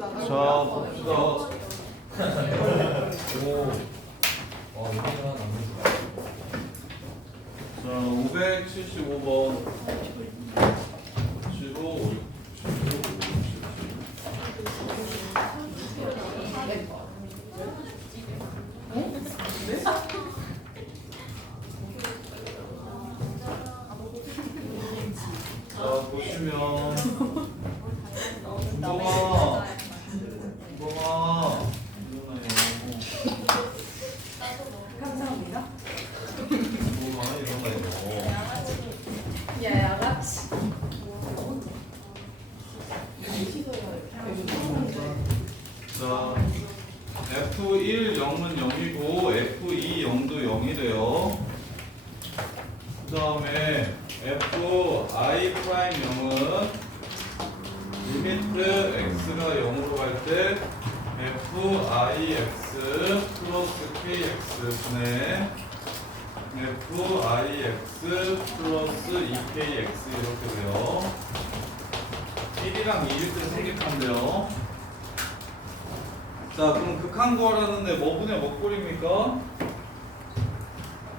자, 봅시다. 오. 이거는 자, 575번. 15, 자, 보시면 이거가 일어나요. 감사합니다. 이거가 일어나요. 야, 양아치. 자, F1 0은 0이고 F2 0도 0이 돼요. 그 다음에 Fi 프라임 0은 리미트 x가 0으로 갈 때 Fix 플러스 Kx 분의 Fix 플러스 2Kx 이렇게 돼요. 1이랑 2일 때 성립한대요. 자, 그럼 극한 구하라는데 뭐 분의 뭐 꼴입니까?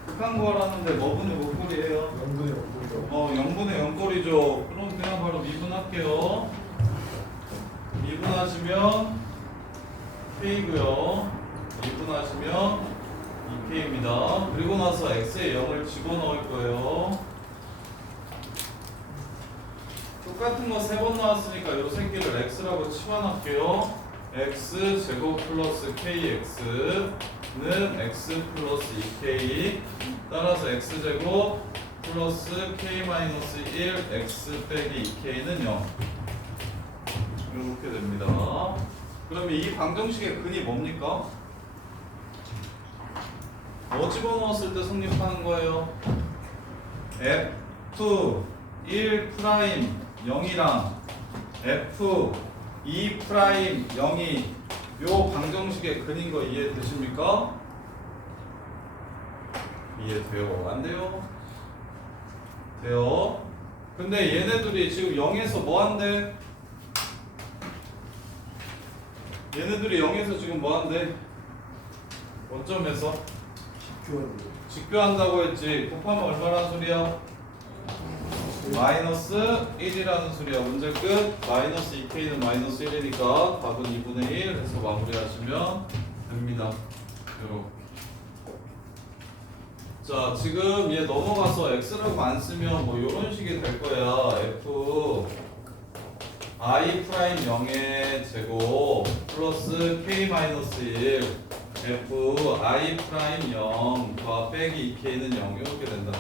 극한 구하라는데 뭐 분의 뭐 꼴이에요? 0분의 0꼴이죠. 그럼 그냥 바로 미분할게요. 미분하시면 K고요. 미분하시면 2K입니다. 그리고 나서 X에 0을 집어넣을 거예요. 똑같은 거 3번 나왔으니까 이 새끼를 X라고 치환할게요. X 제곱 플러스 KX는 X 플러스 2K 따라서 X 제곱 플러스 K 마이너스 1 X 빼기 2K는 0 이렇게 됩니다. 그러면 이 방정식의 근이 뭡니까? 뭐 집어넣었을 때 성립하는 거예요? F 1 프라임 0이랑 F 2 프라임 0이 요 방정식의 근인 거 이해되십니까? 이해돼요? 안 돼요? 돼요? 근데 얘네들이 지금 0에서 뭐 한대? 얘네들이 0에서 지금 뭐 한대? 어점에서? 직교한다고 했지. 곱하면 얼마라는 소리야? 마이너스 1이라는 소리야. 문제 끝. 마이너스 2K는 마이너스 1이니까 답은 2분의 1 해서 마무리하시면 됩니다. 요렇게. 자, 지금 얘 넘어가서 X라고 안 쓰면 뭐 요런 식이 될 거야. F I 프라임 0의 제곱 플러스 K 마이너스 1 F I 프라임 0 과 빼기 2K는 0 이렇게 된다.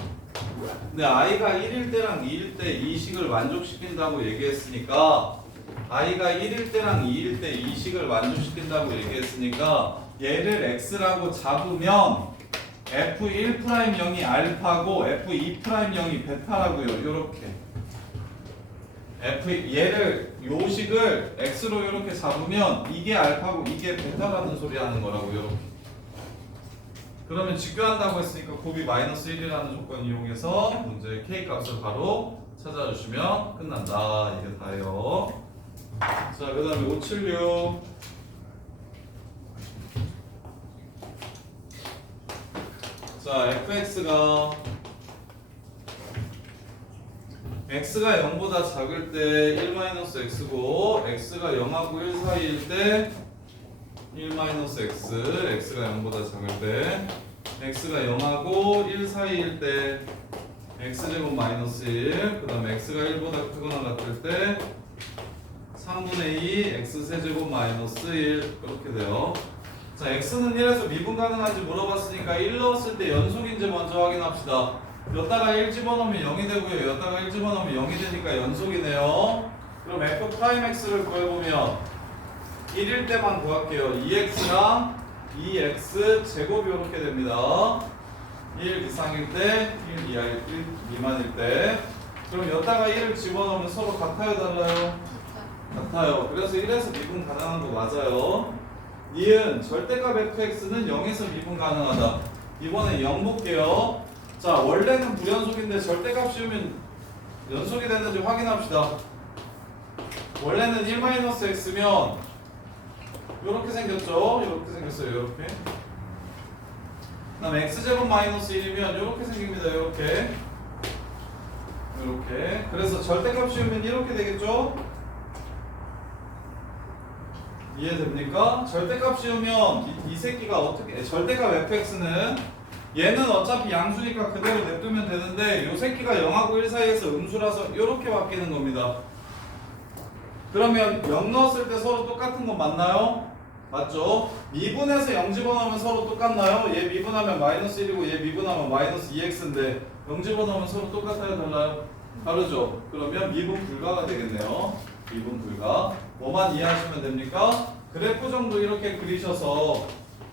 근데 i가 1일 때랑 2일 때 이 식을 만족시킨다고 얘기했으니까 i가 1일 때랑 2일 때 이 식을 만족시킨다고 얘기했으니까 얘를 x라고 잡으면 f1'0이 알파고 f2'0이 베타라고요. 요렇게 얘를 요 식을 x로 이렇게 잡으면 이게 알파고 이게 베타라는 소리 하는 거라고. 요렇게 그러면 직교한다고 했으니까 곱이 마이너스 1이라는 조건 이용해서 문제 K 값을 바로 찾아주시면 끝난다. 이게 다예요. 자, 그 다음에 576. 자, fx가 x가 0보다 작을 때 1-x고 x가 0하고 1 사이일 때 1-x, x가 0보다 작을 때 x가 0하고 1 사이일 때 x제곱 마이너스 1, 그 다음에 x가 1보다 크거나 같을 때 3분의 2 x세제곱 마이너스 1 그렇게 돼요. 자, x는 1에서 미분 가능한지 물어봤으니까 1 넣었을 때 연속인지 먼저 확인합시다. 여기다가 1 집어넣으면 0이 되고요. 여기다가 1 집어넣으면 0이 되니까 연속이네요. 그럼 f 프라임 x를 구해보면 1일 때만 구할게요. 2x랑 2x 제곱이 이렇게 됩니다. 1 이상일 때, 1 이하일 때, 미만일 때. 그럼 여기다가 1을 집어넣으면 서로 같아요, 달라요? 같아요. 그래서 1에서 미분 가능한 거 맞아요. 니은 절대값 fx는 0에서 미분 가능하다. 이번에 0 볼게요. 자, 원래는 불연속인데 절대값 씌우면 연속이 되는지 확인합시다. 원래는 1-x면 요렇게 생겼죠? 요렇게 생겼어요. 요렇게. 그다음에 x제곱 마이너스 1이면 요렇게 생깁니다. 요렇게. 요렇게. 그래서 절대값 씌우면 이렇게 되겠죠? 이해됩니까? 절대값 씌우면 이 새끼가 어떻게 절대값 fx는 얘는 어차피 양수니까 그대로 냅두면 되는데 요 새끼가 0하고 1 사이에서 음수라서 이렇게 바뀌는 겁니다. 그러면 0 넣었을 때 서로 똑같은 건 맞나요? 맞죠? 미분해서 0 집어넣으면 서로 똑같나요? 얘 미분하면 마이너스 1이고 얘 미분하면 마이너스 2x인데 0 집어넣으면 서로 똑같아요? 달라요? 다르죠? 그러면 미분 불가가 되겠네요. 미분 불가. 뭐만 이해하시면 됩니까? 그래프 정도 이렇게 그리셔서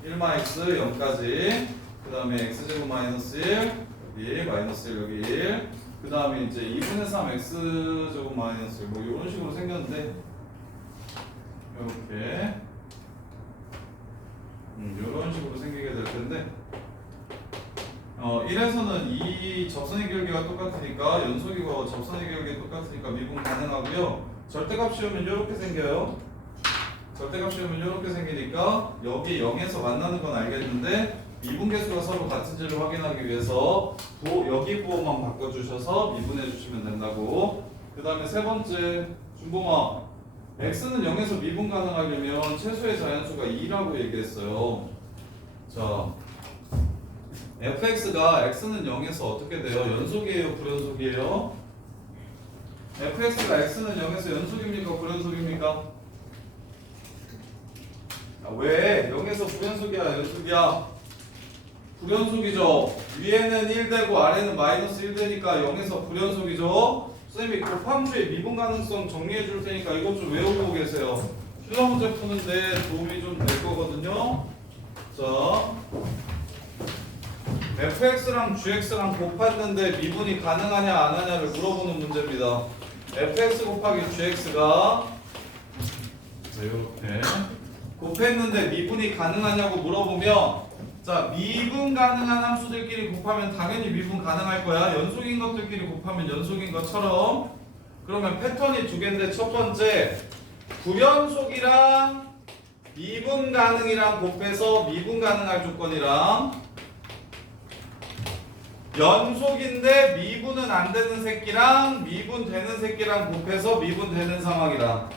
1-x 0까지 그 다음에 x제곱 마이너스 1 여기 마이너스 1 여기 1 그 다음에 이제 2분의 3 x제곱 마이너스 1 뭐 이런 식으로 생겼는데 이렇게 이런 식으로 생기게 될 텐데 1에서는 이 접선의 기울기가 똑같으니까 연속이고 접선의 기울기 똑같으니까 미분 가능하고요. 절대값 씌우면 이렇게 생겨요. 절대값 씌우면 이렇게 생기니까 여기 0에서 만나는 건 알겠는데 미분계수가 서로 같은지를 확인하기 위해서 여기 부호만 바꿔주셔서 미분해 주시면 된다고. 그 다음에 세 번째 준봉아 x는 0에서 미분 가능하려면 최소의 자연수가 2라고 얘기했어요. 자 fx가 x는 0에서 어떻게 돼요? 연속이에요? 불연속이에요? fx가 x는 0에서 연속입니까? 불연속입니까? 왜? 0에서 불연속이야? 연속이야? 불연속이죠. 위에는 1 되고 아래는 마이너스 1 되니까 0에서 불연속이죠. 선생님이 곱함수의 미분 가능성 정리해 줄 테니까 이것 좀 외우고 계세요. 슈러 문제 푸는데 도움이 좀 될 거거든요. 자, fx랑 gx랑 곱했는데 미분이 가능하냐 안 하냐를 물어보는 문제입니다. fx 곱하기 gx가 자 이렇게 곱했는데 미분이 가능하냐고 물어보면 자 미분 가능한 함수들끼리 곱하면 당연히 미분 가능할 거야. 연속인 것들끼리 곱하면 연속인 것처럼. 그러면 패턴이 두 개인데 첫 번째 불연속이랑 미분 가능이랑 곱해서 미분 가능할 조건이랑 연속인데 미분은 안 되는 새끼랑 미분 되는 새끼랑 곱해서 미분 되는 상황이랑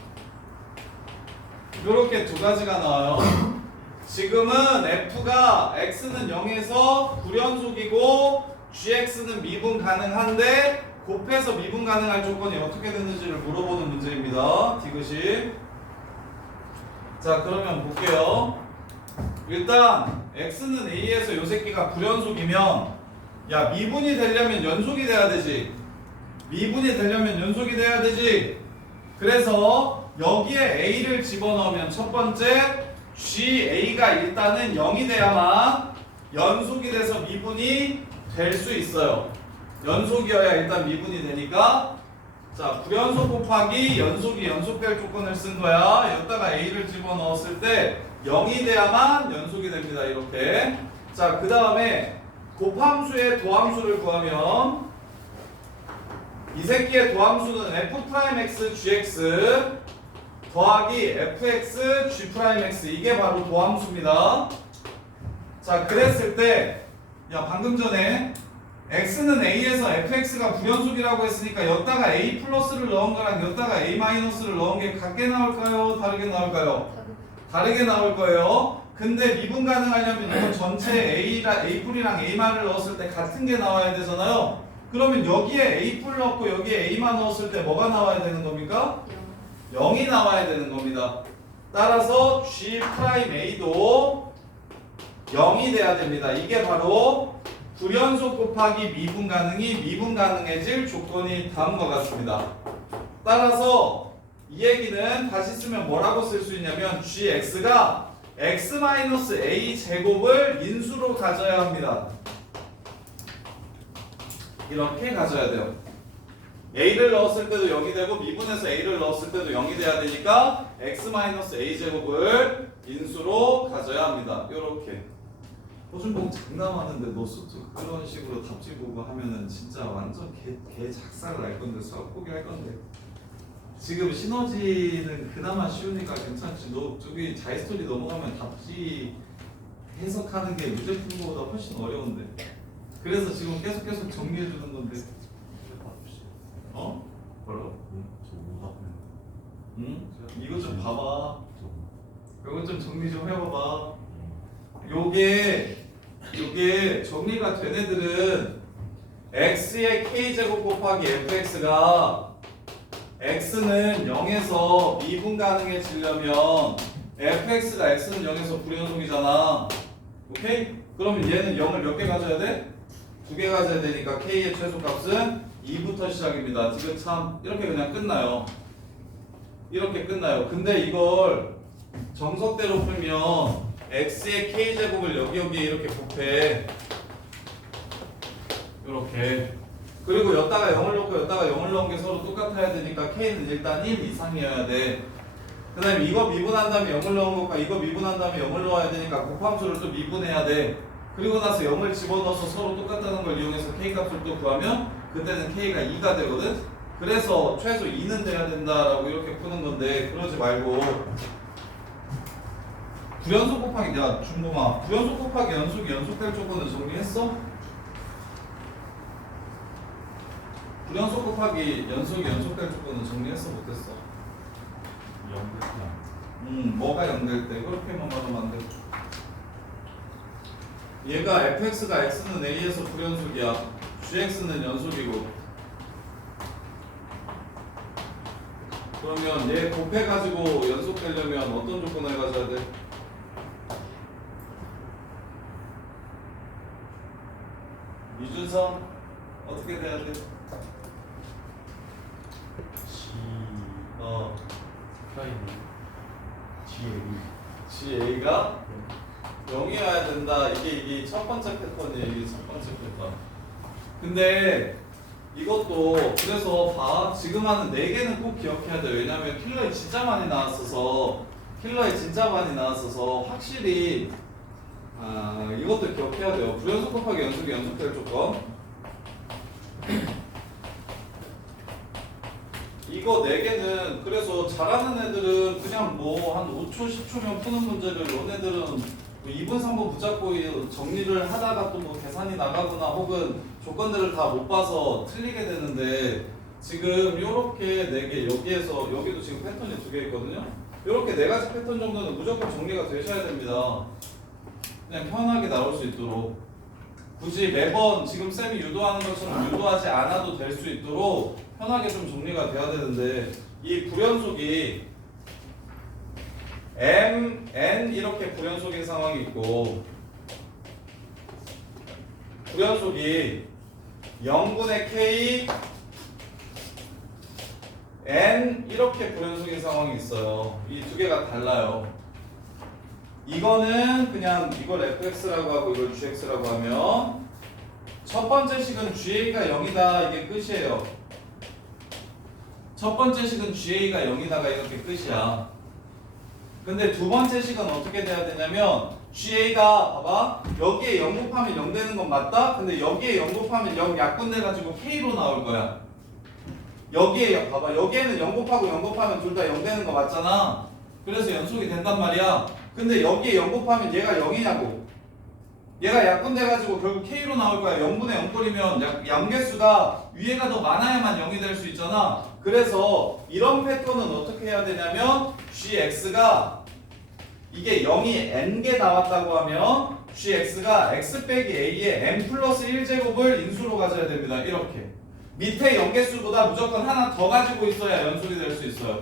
이렇게 두 가지가 나와요. 지금은 f가 x는 0에서 불연속이고 gx는 미분 가능한데 곱해서 미분 가능할 조건이 어떻게 되는지를 물어보는 문제입니다. 디귿이. 자 그러면 볼게요. 일단 x는 a에서 요 새끼가 불연속이면 야 미분이 되려면 연속이 돼야 되지. 미분이 되려면 연속이 돼야 되지. 그래서 여기에 a를 집어넣으면 첫 번째 GA가 일단은 0이 돼야만 연속이 돼서 미분이 될 수 있어요. 연속이어야 일단 미분이 되니까 자 불연속 곱하기 연속이 연속될 조건을 쓴 거야. 여기다가 A를 집어넣었을 때 0이 돼야만 연속이 됩니다. 이렇게. 자 그 다음에 곱함수의 도함수를 구하면 이 새끼의 도함수는 f'x gx 더하기 fx g'x 이게 바로 도함수입니다. 자 그랬을 때 야 방금 전에 x는 a에서 fx가 불연속이라고 했으니까 여기다가 a 플러스를 넣은 거랑 여기다가 a 마이너스를 넣은 게 같게 나올까요? 다르게 나올까요? 다르게 나올 거예요. 근데 미분 가능하려면 이거 전체 a+이랑 a만을 넣었을 때 같은 게 나와야 되잖아요. 그러면 여기에 a+ 넣고 여기에 a만 넣었을 때 뭐가 나와야 되는 겁니까? 0이 나와야 되는 겁니다. 따라서 G'A도 0이 돼야 됩니다. 이게 바로 불연속 곱하기 미분 가능이 미분 가능해질 조건이 다음과 같습니다. 따라서 이 얘기는 다시 쓰면 뭐라고 쓸 수 있냐면 Gx가 x-a 제곱을 인수로 가져야 합니다. 이렇게 가져야 돼요. a를 넣었을 때도 0이 되고 미분해서 a를 넣었을 때도 0이 돼야 되니까 x-a 제곱을 인수로 가져야 합니다. 요렇게. 호준봉 장담하는데 노스트 그런 식으로 답지 보고 하면은 진짜 완전 개 작살을 날 건데 수학 포기할 건데 지금 시너지는 그나마 쉬우니까 괜찮지. 너 저기 자이스토리 넘어가면 답지 해석하는 게 문제 푸는 거보다 훨씬 어려운데. 그래서 지금 계속 정리해 주는 건데. 어? 뭐라고? 응? 이거 좀 봐봐. 이거 좀 정리 좀 해봐봐. 요게 정리가 된 애들은 x의 k제곱 곱하기 fx가 x는 0에서 미분 가능해지려면 fx가 x는 0에서 불연속이잖아. 오케이? 그러면 얘는 0을 몇 개 가져야 돼? 2개 가져야 되니까 k의 최소값은 2부터 시작입니다. 지금 참 이렇게 그냥 끝나요. 이렇게 끝나요. 근데 이걸 정석대로 풀면 x의 k제곱을 여기에 이렇게 곱해. 이렇게. 그리고 여기다가 0을 넣고 여기다가 0을 넣은 게 서로 똑같아야 되니까 k는 일단 1 이상이어야 돼. 그 다음에 이거 미분한 다음에 0을 넣은 것과 이거 미분한 다음에 0을 넣어야 되니까 곱함수를 또 미분해야 돼. 그리고 나서 0을 집어넣어서 서로 똑같다는 걸 이용해서 k값을 또 구하면 그때는 k가 2가 되거든. 그래서 최소 2는 돼야 된다라고 이렇게 푸는 건데 그러지 말고 부연속 곱하기 야 준범아 부연속 곱하기 연속이 연속될 조건은 정리했어? 부연속 곱하기 연속이 연속될 조건은 정리했어 못했어? 뭐가 0될 때 그렇게만 말하면 안 돼. 얘가 fx가 x는 a에서 불연속이야. gx는 연속이고. 그러면 얘 곱해가지고 연속되려면 어떤 조건을 가져야 돼? 이준성 어떻게 돼야 돼? GA가 0이어야 된다. 이게 첫 번째 패턴이에요. 이게 첫 번째 패턴. 근데 이것도 그래서 봐. 지금 하는 4개는 꼭 기억해야 돼요. 왜냐면 킬러에 진짜 많이 나왔어서 확실히 이것도 기억해야 돼요. 불연속 곱하기 연속이 연속될 조건. 이거 4개는 그래서 잘하는 애들은 그냥 뭐 한 5초 10초면 푸는 문제를 너네들은 뭐 2분 3분 붙잡고 정리를 하다가 또 뭐 계산이 나가거나 혹은 조건들을 다 못 봐서 틀리게 되는데 지금 요렇게 4개 여기도 지금 패턴이 2개 있거든요. 요렇게 4가지 패턴 정도는 무조건 정리가 되셔야 됩니다. 그냥 편하게 나올 수 있도록 굳이 매번 지금 쌤이 유도하는 것처럼 유도하지 않아도 될 수 있도록 편하게 좀 정리가 돼야 되는데 이 불연속이 m, n 이렇게 불연속인 상황이 있고 불연속이 0분의 k, n 이렇게 불연속인 상황이 있어요. 이 2개가 달라요. 이거는 그냥 이걸 fx라고 하고 이걸 gx라고 하면 첫 번째 식은 ga가 0이다 이게 끝이에요. 첫 번째 식은 ga가 0이다가 이렇게 끝이야. 근데 두 번째 식은 어떻게 돼야 되냐면 ga가 봐봐 여기에 0 곱하면 0 되는 건 맞다? 근데 여기에 0 곱하면 0 약분돼가지고 k로 나올 거야. 여기에 봐봐 여기에는 0 곱하고 0 곱하면 둘 다 0 되는 거 맞잖아. 그래서 연속이 된단 말이야. 근데 여기에 0 곱하면 얘가 0이냐고. 얘가 약분돼가지고 결국 k로 나올 거야. 0분의 0꼴이면 양개수가 위에가 더 많아야만 0이 될 수 있잖아. 그래서 이런 패턴은 어떻게 해야 되냐면 gx가 이게 0이 n개 나왔다고 하면 gx가 x 빼기 a의 n 플러스 1제곱을 인수로 가져야 됩니다. 이렇게 밑에 0개수보다 무조건 하나 더 가지고 있어야 연속이 될 수 있어요.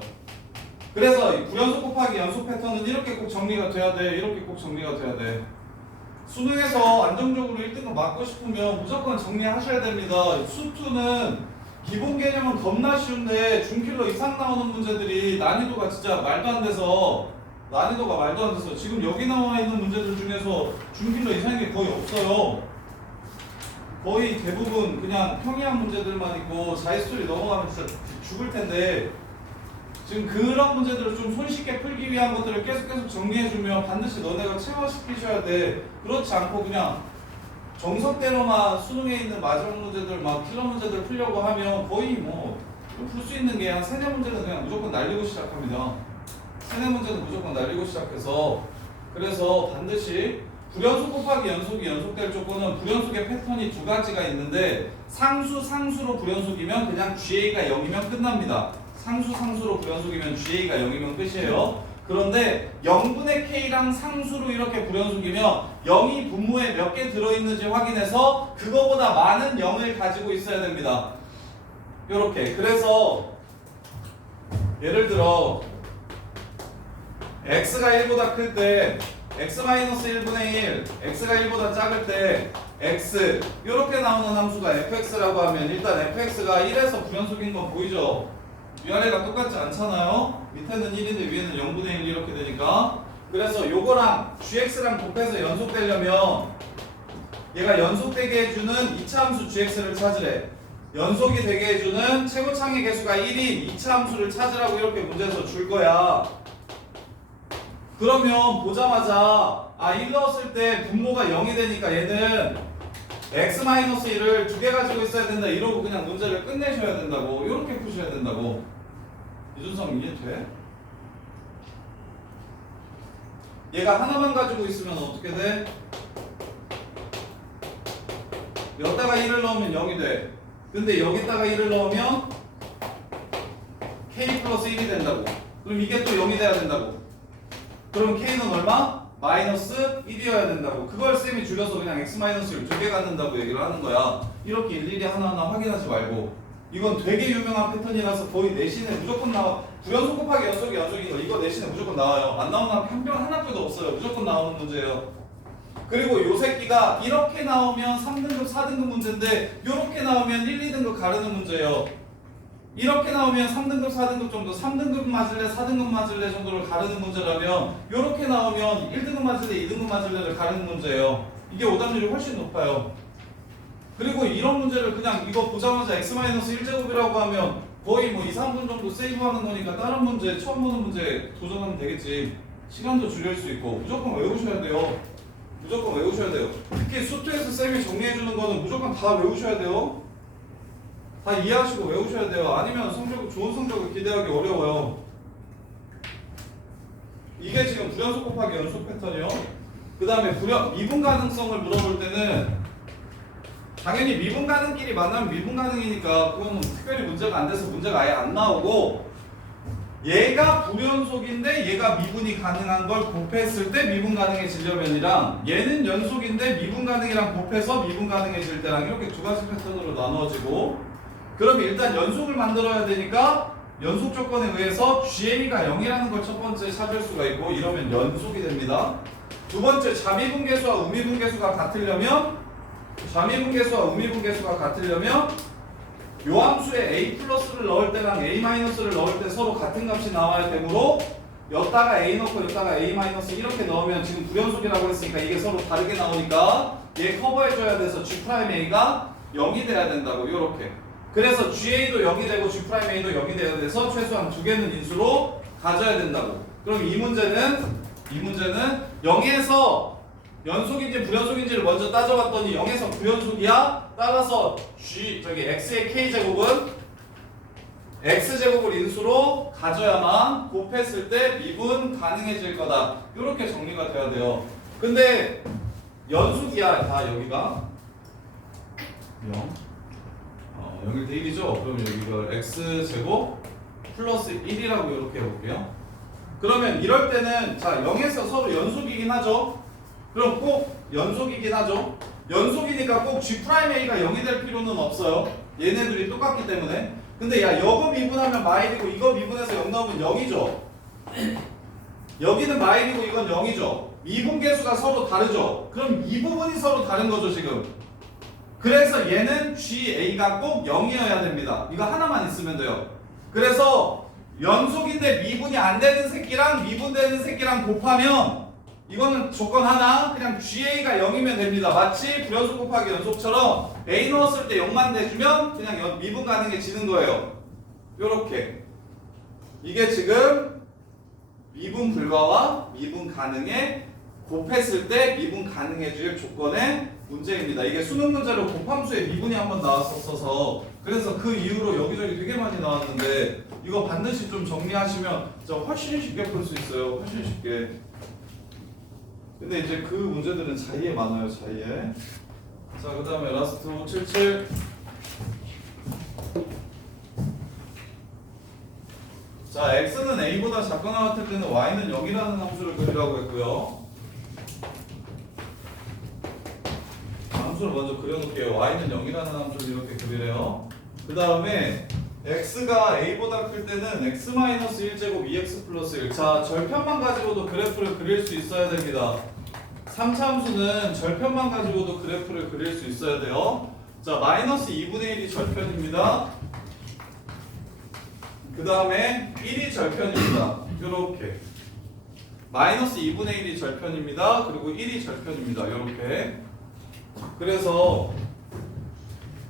그래서 이 불연속 곱하기 연속 패턴은 이렇게 꼭 정리가 돼야 돼. 이렇게 꼭 정리가 돼야 돼. 수능에서 안정적으로 1등급 맞고 싶으면 무조건 정리하셔야 됩니다. 수2는 기본 개념은 겁나 쉬운데 중킬러 이상 나오는 문제들이 난이도가 진짜 말도 안 돼서 지금 여기 나와 있는 문제들 중에서 중킬러 이상인 게 거의 없어요. 거의 대부분 그냥 평이한 문제들만 있고 자이스토리 넘어가면 진짜 죽을 텐데 지금 그런 문제들을 좀 손쉽게 풀기 위한 것들을 계속 정리해주면 반드시 너네가 체화시키셔야 돼. 그렇지 않고 그냥 정석대로만 수능에 있는 마지막 문제들 막 킬러 문제들 풀려고 하면 거의 뭐 풀 수 있는 게 한 3-4문제는 그냥 무조건 날리고 시작합니다. 3-4문제는 무조건 날리고 시작해서 그래서 반드시 불연속 곱하기 연속이 연속될 조건은 불연속의 패턴이 두 가지가 있는데 상수로 불연속이면 그냥 GA가 0이면 끝납니다. 상수로 불연속이면 GA가 0이면 끝이에요. 그런데 0분의 K랑 상수로 이렇게 불연속이면 0이 분모에 몇 개 들어있는지 확인해서 그거보다 많은 0을 가지고 있어야 됩니다. 요렇게. 그래서 예를 들어 x가 1보다 클 때 x-1분의 1, x가 1보다 작을 때 x 요렇게 나오는 함수가 fx라고 하면 일단 fx가 1에서 불연속인 건 보이죠? 위아래가 똑같지 않잖아요? 밑에는 1인데 위에는 0분의 1 이렇게 되니까 그래서 요거랑 gx랑 곱해서 연속되려면 얘가 연속되게 해주는 2차 함수 gx를 찾으래. 연속이 되게 해주는 최고창의 개수가 1인 2차 함수를 찾으라고 이렇게 문제에서 줄 거야. 그러면 보자마자 1 넣었을 때 분모가 0이 되니까 얘는 x-1을 두 개 가지고 있어야 된다 이러고 그냥 문제를 끝내셔야 된다고. 이렇게 푸셔야 된다고. 이준성 이해돼? 얘가 하나만 가지고 있으면 어떻게 돼? 여기다가 1을 넣으면 0이 돼. 근데 여기다가 1을 넣으면 k 플러스 1이 된다고. 그럼 이게 또 0이 돼야 된다고. 그럼 k는 얼마? 마이너스 1이어야 된다고. 그걸 쌤이 줄여서 그냥 x-1을 두 개 갖는다고 얘기를 하는 거야. 이렇게 일일이 하나하나 확인하지 말고. 이건 되게 유명한 패턴이라서 거의 내신에 무조건 나와. 불연속 곱하기 연속이 연속인 거 이거 내신에 무조건 나와요. 안 나오는 한 명 하나도 없어요. 무조건 나오는 문제예요. 그리고 요 새끼가 이렇게 나오면 3등급 4등급 문제인데 요렇게 나오면 1, 2등급 가르는 문제예요. 이렇게 나오면 3등급 4등급 정도 3등급 맞을래 4등급 맞을래 정도를 가르는 문제라면 요렇게 나오면 1등급 맞을래 2등급 맞을래를 가르는 문제예요. 이게 오답률이 훨씬 높아요. 그리고 이런 문제를 그냥 이거 보자마자 x-1제곱이라고 하면 거의 뭐 2, 3분 정도 세이브하는 거니까 다른 문제 처음 보는 문제 도전하면 되겠지. 시간도 줄일 수 있고 무조건 외우셔야 돼요. 무조건 외우셔야 돼요. 특히 수투에서 쌤이 정리해주는 거는 무조건 다 외우셔야 돼요. 다 이해하시고 외우셔야 돼요. 아니면 좋은 성적을 기대하기 어려워요. 이게 지금 불연속 곱하기 연속 패턴이요. 그 다음에 미분 가능성을 물어볼 때는 당연히 미분 가능끼리 만나면 미분 가능이니까 그거는 특별히 문제가 안 돼서 문제가 아예 안 나오고 얘가 불연속인데 얘가 미분이 가능한 걸 곱했을 때 미분 가능해지려면이랑 얘는 연속인데 미분 가능이랑 곱해서 미분 가능해질 때랑 이렇게 두 가지 패턴으로 나누어지고 그럼 일단 연속을 만들어야 되니까 연속 조건에 의해서 GA가 0이라는 걸 첫 번째 찾을 수가 있고 이러면 연속이 됩니다. 두 번째 자미분계수와 우미분계수가 같으려면 요 함수에 a 플러스를 넣을 때랑 a 마이너스를 넣을 때 서로 같은 값이 나와야 되므로 여기다가 a 넣고 여기다가 a 마이너스 이렇게 넣으면 지금 불연속이라고 했으니까 이게 서로 다르게 나오니까 얘 커버해줘야 돼서 G'A가 0이 돼야 된다고 요렇게. 그래서 GA도 0이 되고 G'A도 0이 돼야 돼서 최소한 두 개는 인수로 가져야 된다고. 그럼 이 문제는 0에서 연속인지 불연속인지를 먼저 따져봤더니 0에서 불연속이야. 따라서 x의 k제곱은 x제곱을 인수로 가져야만 곱했을 때 미분 가능해질 거다. 이렇게 정리가 돼야 돼요. 근데 연속이야. 다 여기가 0일 대 1이죠. 그럼 여기가 x제곱 플러스 1이라고 이렇게 해볼게요. 그러면 이럴 때는 자 0에서 서로 연속이긴 하죠. 그럼 꼭 연속이긴 하죠. 연속이니까 꼭 G'A가 0이 될 필요는 없어요. 얘네들이 똑같기 때문에. 근데 야 이거 미분하면 마일이고 이거 미분해서 0 나오면 0이죠. 여기는 마일이고 이건 0이죠. 미분계수가 서로 다르죠. 그럼 이 부분이 서로 다른 거죠 지금. 그래서 얘는 GA가 꼭 0이어야 됩니다. 이거 하나만 있으면 돼요. 그래서 연속인데 미분이 안 되는 새끼랑 미분되는 새끼랑 곱하면 이거는 조건 하나 그냥 GA가 0이면 됩니다. 마치 불연속 곱하기 연속처럼 A 넣었을 때 0만 내주면 그냥 미분 가능해지는 거예요. 요렇게 이게 지금 미분 불가와 미분 가능의 곱했을 때 미분 가능해질 조건의 문제입니다. 이게 수능 문제로 곱함수에 미분이 한번 나왔었어서 그래서 그 이후로 여기저기 되게 많이 나왔는데 이거 반드시 좀 정리하시면 진짜 훨씬 쉽게 풀 수 있어요. 훨씬 쉽게. 근데 이제 그 문제들은 자의에 많아요. 자의에. 자, 그 다음에 라스트 577. 자, x는 a보다 작거나 같을 때는 y는 0이라는 함수를 그리라고 했고요. 함수를 먼저 그려놓을게요. y는 0이라는 함수를 이렇게 그리래요. 그 다음에 x가 a보다 클 때는 x-1제곱 2x 플러스 1. 자, 절편만 가지고도 그래프를 그릴 수 있어야 됩니다. 3차 함수는 절편만 가지고도 그래프를 그릴 수 있어야 돼요. 자, 마이너스 2분의 1이 절편입니다. 그 다음에 1이 절편입니다. 요렇게 마이너스 2분의 1이 절편입니다. 그리고 1이 절편입니다. 요렇게. 그래서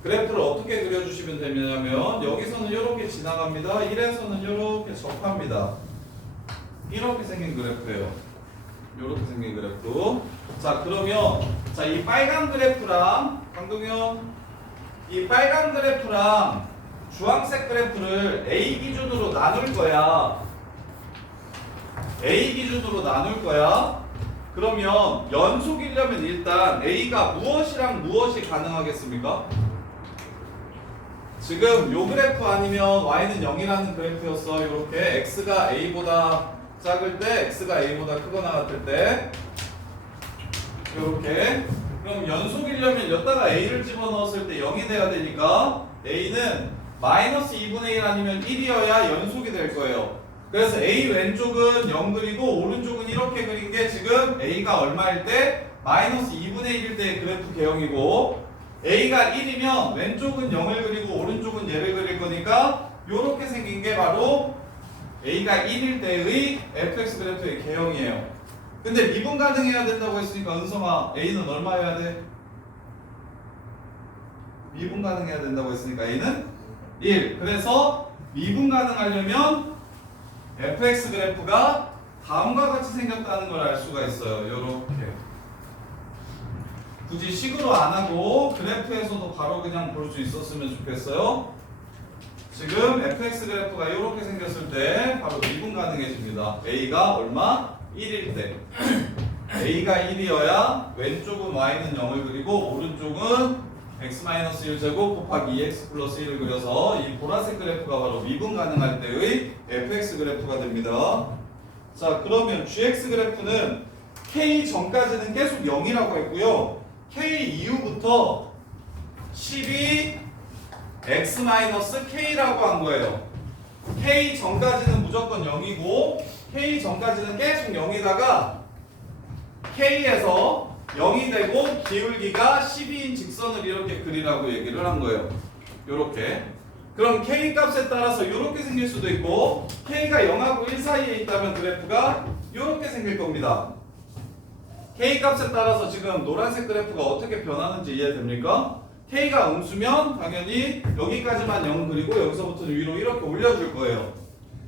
그래프를 어떻게 그려주시면 되냐면 여기서는 이렇게 지나갑니다. 1에서는 이렇게 접합니다. 이렇게 생긴 그래프예요. 이렇게 생긴 그래프. 자, 그러면 자, 이 빨간 그래프랑 강동현 이 빨간 그래프랑 주황색 그래프를 A 기준으로 나눌 거야. A 기준으로 나눌 거야. 그러면 연속이려면 일단 A가 무엇이랑 무엇이 가능하겠습니까? 지금 요 그래프 아니면 y는 0이라는 그래프였어. 이렇게 x가 a보다 작을 때, x가 a보다 크거나 같을 때 이렇게. 그럼 연속이려면 여기다가 a를 집어넣었을 때 0이 돼야 되니까 a는 마이너스 2분의 1 아니면 1이어야 연속이 될 거예요. 그래서 a 왼쪽은 0 그리고 오른쪽은 이렇게 그린 게 지금 a가 얼마일 때? 마이너스 2분의 1일 때의 그래프 개형이고 a가 1이면 왼쪽은 0을 그리고 오른쪽은 얘를 그릴 거니까 요렇게 생긴 게 바로 a가 1일 때의 fx 그래프의 개형이에요. 근데 미분 가능해야 된다고 했으니까 은성아 a는 얼마여야 돼? 미분 가능해야 된다고 했으니까 a는 1. 그래서 미분 가능하려면 fx 그래프가 다음과 같이 생겼다는 걸 알 수가 있어요. 요렇게. 굳이 식으로 안 하고 그래프에서도 바로 그냥 볼 수 있었으면 좋겠어요. 지금 fx 그래프가 이렇게 생겼을 때 바로 미분 가능해집니다. a가 얼마? 1일 때. a가 1이어야 왼쪽은 y는 0을 그리고 오른쪽은 x-1제곱 곱하기 2x 플러스 1을 그려서 이 보라색 그래프가 바로 미분 가능할 때의 fx 그래프가 됩니다. 자, 그러면 gx 그래프는 k 전까지는 계속 0이라고 했고요. k 이후부터 10이 x-k라고 한 거예요. k 전까지는 무조건 0이고 k 전까지는 계속 0이다가 k에서 0이 되고 기울기가 12인 직선을 이렇게 그리라고 얘기를 한 거예요. 요렇게. 그럼 k 값에 따라서 요렇게 생길 수도 있고 k가 0하고 1 사이에 있다면 그래프가 요렇게 생길 겁니다. k 값에 따라서 지금 노란색 그래프가 어떻게 변하는지 이해됩니까? k가 음수면 당연히 여기까지만 0 그리고 여기서부터 위로 이렇게 올려줄 거예요.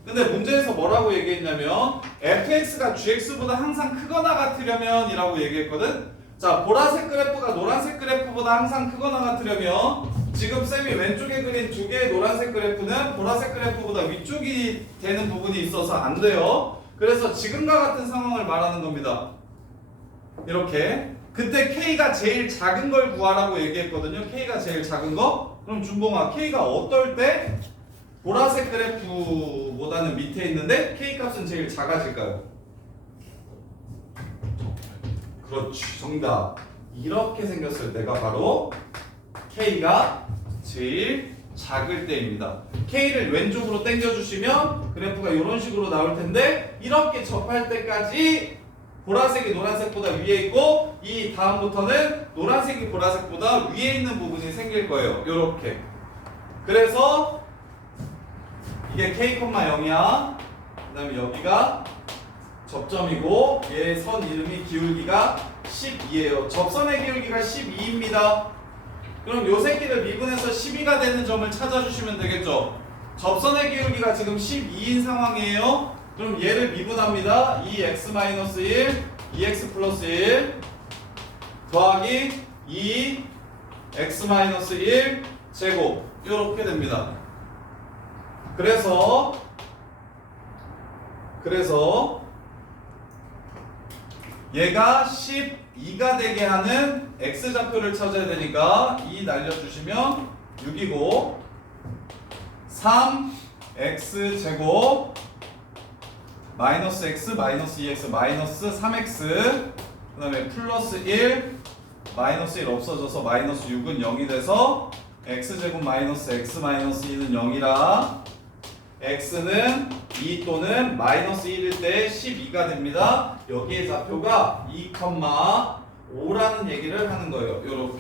근데 문제에서 뭐라고 얘기했냐면 fx가 gx보다 항상 크거나 같으려면 이라고 얘기했거든. 자, 보라색 그래프가 노란색 그래프보다 항상 크거나 같으려면 지금 쌤이 왼쪽에 그린 두 개의 노란색 그래프는 보라색 그래프보다 위쪽이 되는 부분이 있어서 안 돼요. 그래서 지금과 같은 상황을 말하는 겁니다. 이렇게. 그때 K가 제일 작은 걸 구하라고 얘기했거든요. K가 제일 작은 거? 그럼 준봉아, K가 어떨 때 보라색 그래프보다는 밑에 있는데 K 값은 제일 작아질까요? 그렇지, 정답. 이렇게 생겼을 때가 바로 K가 제일 작을 때입니다. K를 왼쪽으로 당겨주시면 그래프가 이런 식으로 나올 텐데 이렇게 접할 때까지 보라색이 노란색보다 위에 있고 이 다음부터는 노란색이 보라색보다 위에 있는 부분이 생길 거예요. 요렇게. 그래서 이게 K,0이야. 그 다음에 여기가 접점이고 얘 선 이름이 기울기가 12예요. 접선의 기울기가 12입니다. 그럼 요 새끼를 미분해서 12가 되는 점을 찾아주시면 되겠죠. 접선의 기울기가 지금 12인 상황이에요. 그럼 얘를 미분합니다. 2x-1, 2x 플러스 1 더하기 2 x 마이너스 1 제곱 이렇게 됩니다. 그래서 얘가 12가 되게 하는 x좌표를 찾아야 되니까 2 날려주시면 6이고 3x 제곱 마이너스 x 마이너스 2x 마이너스 3x 그 다음에 플러스 1 마이너스 1 없어져서 마이너스 6은 0이 돼서 x제곱 마이너스 x 마이너스 2는 0이라 x는 2 또는 마이너스 1일 때 12가 됩니다. 여기에 좌표가 2,5라는 얘기를 하는 거예요. 요렇게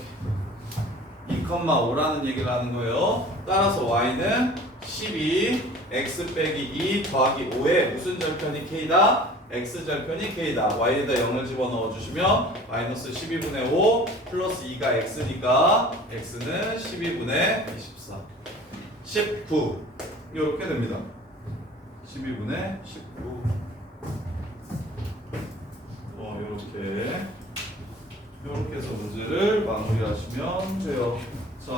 2,5라는 얘기를 하는 거예요. 따라서 y는 12 x 빼기 2 더하기 5에 무슨 절편이 k다? x절편이 k다. y에다 0을 집어넣어 주시면 마이너스 12분의 5 플러스 2가 x니까 x는 12분의 24 19 이렇게 됩니다. 12분의 19 이렇게 해서 문제를 마무리하시면 돼요. 자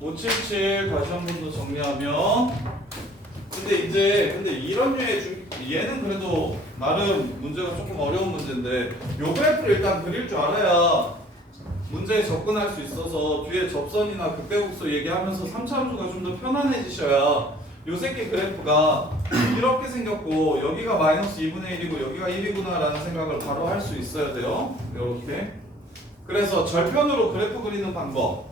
577 다시 한 번 더 정리하면 근데 이런 류의 얘는 그래도 나름 문제가 조금 어려운 문제인데 요 그래프를 일단 그릴 줄 알아야 문제에 접근할 수 있어서 뒤에 접선이나 극대국소 얘기하면서 3차함수가 좀 더 편안해지셔야 요 새끼 그래프가 이렇게 생겼고 여기가 마이너스 2분의 1이고 여기가 1이구나 라는 생각을 바로 할 수 있어야 돼요. 이렇게 그래서 절편으로 그래프 그리는 방법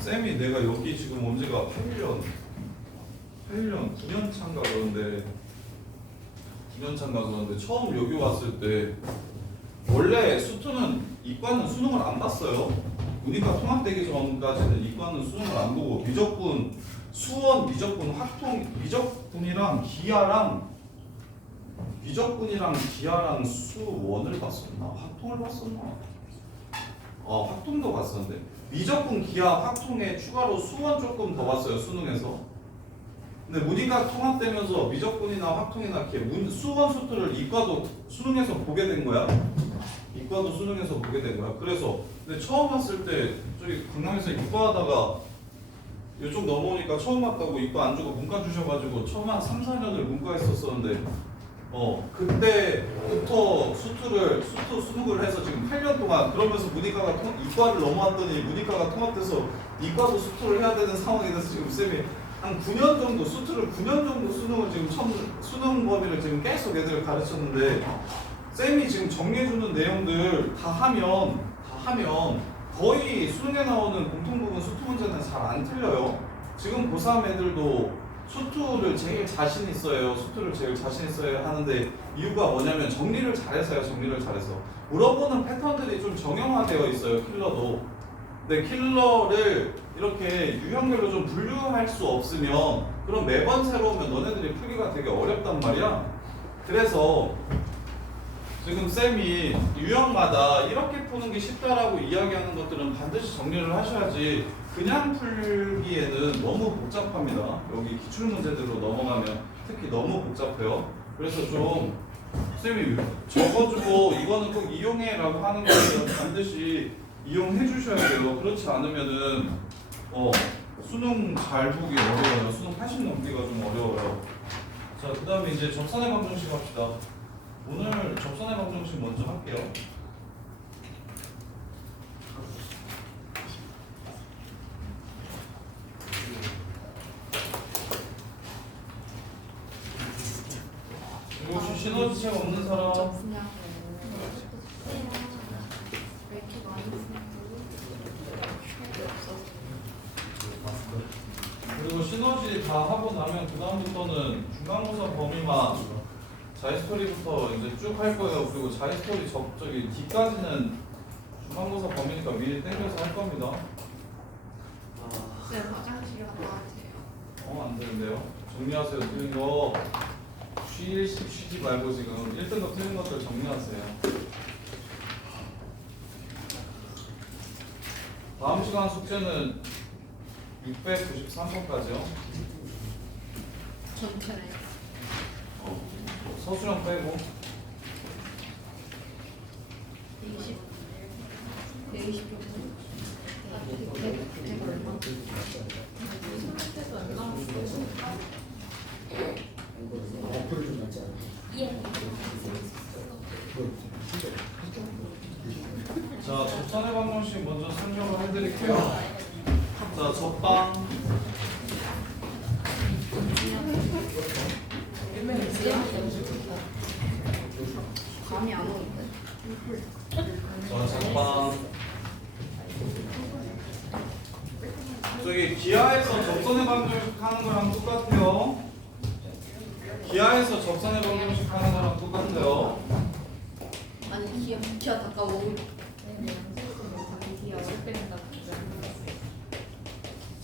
쌤이 내가 여기 지금 언제가 8년 9년 차인가 그런데 처음 여기 왔을 때 원래 수투는 이과는 수능을 안 봤어요. 문이과 통합되기 전까지는 이과는 수능을 안 보고 미적분 수원 미적분 확통 미적분이랑 기하랑 수원을 봤었나 확통을 봤었나 확통도 봤었는데 미적분 기하 확통에 추가로 수원 조금 더 봤어요 수능에서. 근데 문이과 통합되면서 미적분이나 확통이나 기하 수원 수투를 이과도 수능에서 보게 된 거야. 이과도 수능에서 보게 된 거야. 그래서 근데 처음 왔을 때 저기 강남에서 이과 하다가 이쪽 넘어오니까 처음 왔다고 이과 안 주고 문과 주셔가지고 처음 한 3, 4년을 문과 했었었는데 그때부터 수투 수능을 해서 지금 8년 동안 그러면서 문이과가 이과를 넘어왔더니 문이과가 통합돼서 이과도 수투를 해야 되는 상황이 돼서 지금 쌤이 한 9년 정도 수투를 9년 정도 수능을 지금 수능 범위를 지금 계속 애들을 가르쳤는데 쌤이 지금 정리해주는 내용들 다 하면 거의 수능에 나오는 공통부분 수투 문제는 잘 안 틀려요. 지금 고3 애들도 수투를 제일 자신 있어요 하는데 이유가 뭐냐면 정리를 잘해서요. 물어보는 패턴들이 좀 정형화되어 있어요. 킬러도. 근데 킬러를 이렇게 유형별로 좀 분류할 수 없으면 그럼 매번 새로 오면 너네들이 풀기가 되게 어렵단 말이야. 그래서 지금 쌤이 유형마다 이렇게 푸는 게 쉽다라고 이야기하는 것들은 반드시 정리를 하셔야지 그냥 풀기에는 너무 복잡합니다. 여기 기출문제들로 넘어가면 특히 너무 복잡해요. 그래서 좀 쌤이 적어주고 이거는 꼭 이용해 라고 하는 거는 반드시 이용해 주셔야 돼요. 그렇지 않으면은 수능 잘 보기 어려워요. 수능 80 넘기가 좀 어려워요. 자, 그 다음에 이제 접선의 방정식 합시다. 오늘 접선의 방정식 먼저 할게요. 혹시 시너지책 없는 사람? 그리고 시너지 다 하고 나면 그 다음부터는 중간고사 범위만 자이스토리부터 이제 쭉 할 거예요. 그리고 자이스토리 저기 뒤까지는 중간고사 범위니까 미리 땡겨서 할 겁니다. 네, 화장실 갔다 왔어요. 안 되는데요. 정리하세요. 틀린 거 쉬지 말고 지금 1등급 틀린 것들 정리하세요. 다음 시간 숙제는 693번까지요. 전체래요. 서술형 빼고 120. 120 정도. 100 얼마? 자, 접선의 방정식 먼저 설명을 해드릴게요. 자, 접방 감이 안 오는데. 자, 접방 저기 기하에서 접선의 방정식 하는 거랑 똑같아요. 기하에서 접선의 방정식 하는 거랑 똑같아요. 아니 기아 가까워.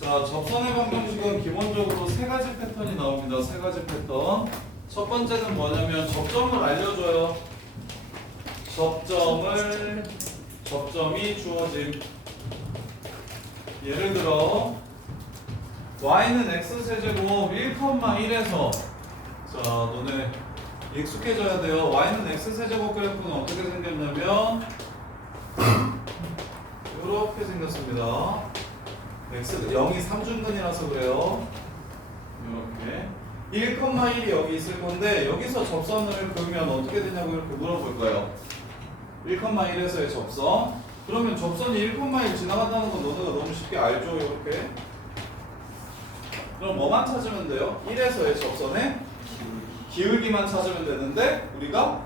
자, 접선의 방정식은 기본적으로 세 가지 패턴이 나옵니다. 세 가지 패턴. 첫 번째는 뭐냐면 접점을 알려줘요. 접점이 주어짐. 예를 들어 y는 x세제곱 1,1에서 자, 너네 익숙해져야 돼요. y는 x세제곱 그래프는 어떻게 생겼냐면 이렇게 생겼습니다. x 0이 3중근이라서 그래요. 이렇게 1,1이 여기 있을 건데 여기서 접선을 그으면 어떻게 되냐고 이렇게 물어볼 거예요. 1,1에서의 접선. 그러면 접선이 1,1 지나간다는 건 너네가 너무 쉽게 알죠, 이렇게. 그럼 뭐만 찾으면 돼요? 1에서의 접선의 기울기만 찾으면 되는데 우리가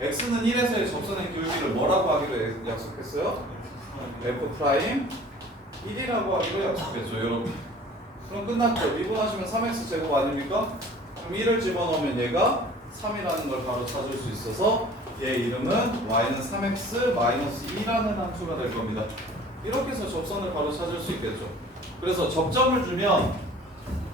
x는 1에서의 접선의 기울기를 뭐라고 하기로 약속했어요? f' 1이라고 하기로 약속했죠, 여러분. 그럼 끝났죠. 미분하시면 3x 제곱 아닙니까? 그럼 1을 집어넣으면 얘가 3이라는 걸 바로 찾을 수 있어서 얘 이름은 y는 3x 마이너스 2라는 함수가 될 겁니다. 이렇게 해서 접선을 바로 찾을 수 있겠죠. 그래서 접점을 주면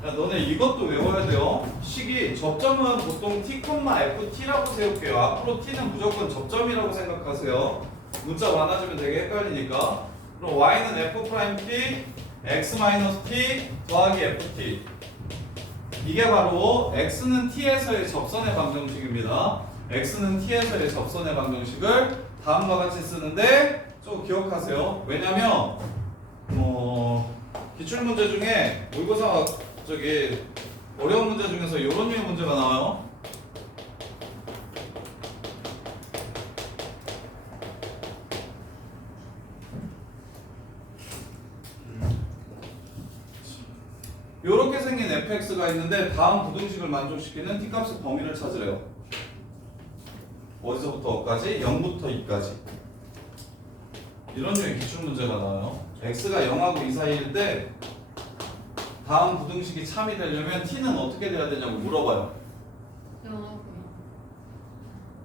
야, 너네 이것도 외워야 돼요. 식이 접점은 보통 t, ft라고 세울게요. 앞으로 t는 무조건 접점이라고 생각하세요. 문자 많아지면 되게 헷갈리니까. 그럼 y는 f't x-t 더하기 ft. 이게 바로 x는 t에서의 접선의 방정식입니다. x는 t에서의 접선의 방정식을 다음과 같이 쓰는데 좀 기억하세요. 왜냐면 기출문제 중에 모의고사 저기 어려운 문제 중에서 이런 류의 문제가 나와요. 이렇게 생긴 fx가 있는데 다음 부등식을 만족시키는 t값의 범위를 찾으래요. 어디서부터 어디까지? 0부터 2까지. 이런 류의 기출문제가 나와요. x가 0하고 2 사이일 때 다음 부등식이 참이 되려면 t는 어떻게 돼야 되냐고 물어봐요.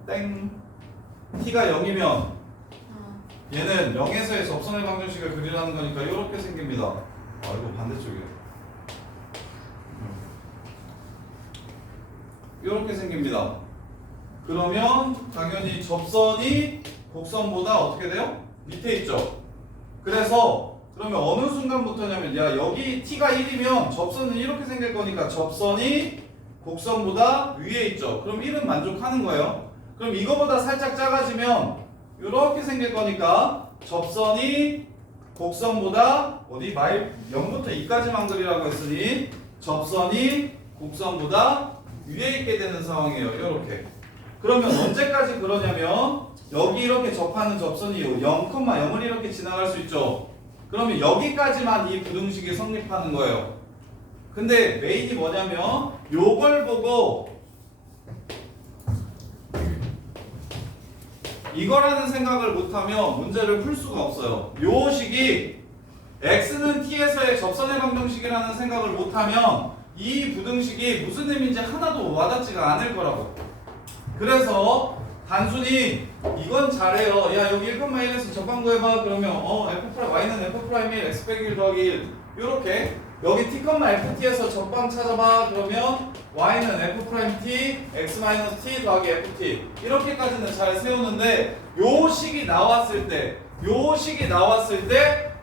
땡. t가 0이면 얘는 0에서의 접선의 방정식을 그리라는 거니까 이렇게 생깁니다. 아, 이거 반대쪽이에요. 이렇게 생깁니다. 그러면 당연히 접선이 곡선보다 어떻게 돼요? 밑에 있죠. 그래서 그러면 어느 순간부터냐면 야 여기 t가 1이면 접선은 이렇게 생길 거니까 접선이 곡선보다 위에 있죠. 그럼 1은 만족하는 거예요. 그럼 이거보다 살짝 작아지면 이렇게 생길 거니까 접선이 곡선보다 어디 0부터 2까지만 그리라고 했으니 접선이 곡선보다 위에 있게 되는 상황이에요. 이렇게. 그러면 언제까지 그러냐면 여기 이렇게 접하는 접선이 0,0을 이렇게 지나갈 수 있죠. 그러면 여기까지만 이 부등식이 성립하는 거예요. 근데 메인이 뭐냐면 요걸 보고 이거라는 생각을 못하면 문제를 풀 수가 없어요. 요 식이 x는 t에서의 접선의 방정식이라는 생각을 못하면 이 부등식이 무슨 의미인지 하나도 와닿지가 않을 거라고. 그래서 단순히 이건 잘해요. 야 여기 1,1에서 접한 거 해봐. 그러면 y는 f'1 x 빼기 1 더하기 1 요렇게 여기 t, ft에서 접방 찾아봐. 그러면 y는 f''t x-t 더하기 ft 이렇게까지는 잘 세우는데 요 식이 나왔을 때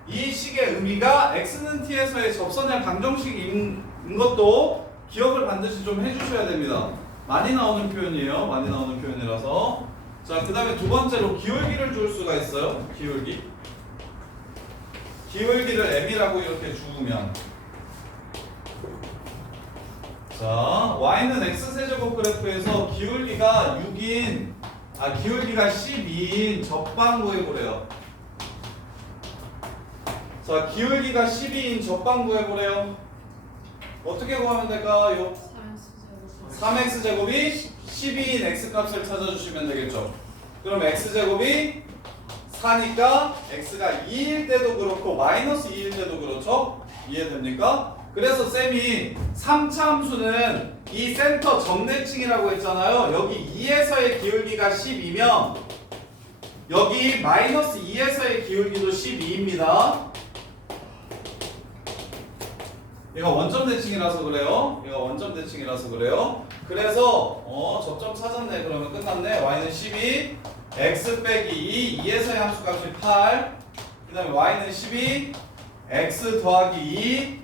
이 식의 의미가 x는 t에서의 접선의 방정식인 것도 기억을 반드시 좀 해주셔야 됩니다. 많이 나오는 표현이에요. 많이 나오는 표현이라서. 자, 그 다음에 두 번째로 기울기를 줄 수가 있어요. 기울기를 m이라고 이렇게 주면, 자, y는 x세제곱 그래프에서 기울기가 12인 접방 구해보래요. 자, 기울기가 12인 접방 구해보래요. 어떻게 구하면 될까요? 3x제곱이 12인 x값을 찾아주시면 되겠죠. 그럼 x제곱이 4니까 x가 2일 때도 그렇고 마이너스 2일 때도 그렇죠? 이해됩니까? 그래서 쌤이 3차 함수는 이 센터 점대칭이라고 했잖아요. 여기 2에서의 기울기가 12면 여기 마이너스 2에서의 기울기도 12입니다. 얘가 원점 대칭이라서 그래요. 그래서 접점 찾았네. 그러면 끝났네. y는 12, x 빼기 2, 2에서의 함수값이 8. 그 다음에 y는 12, x 더하기 2,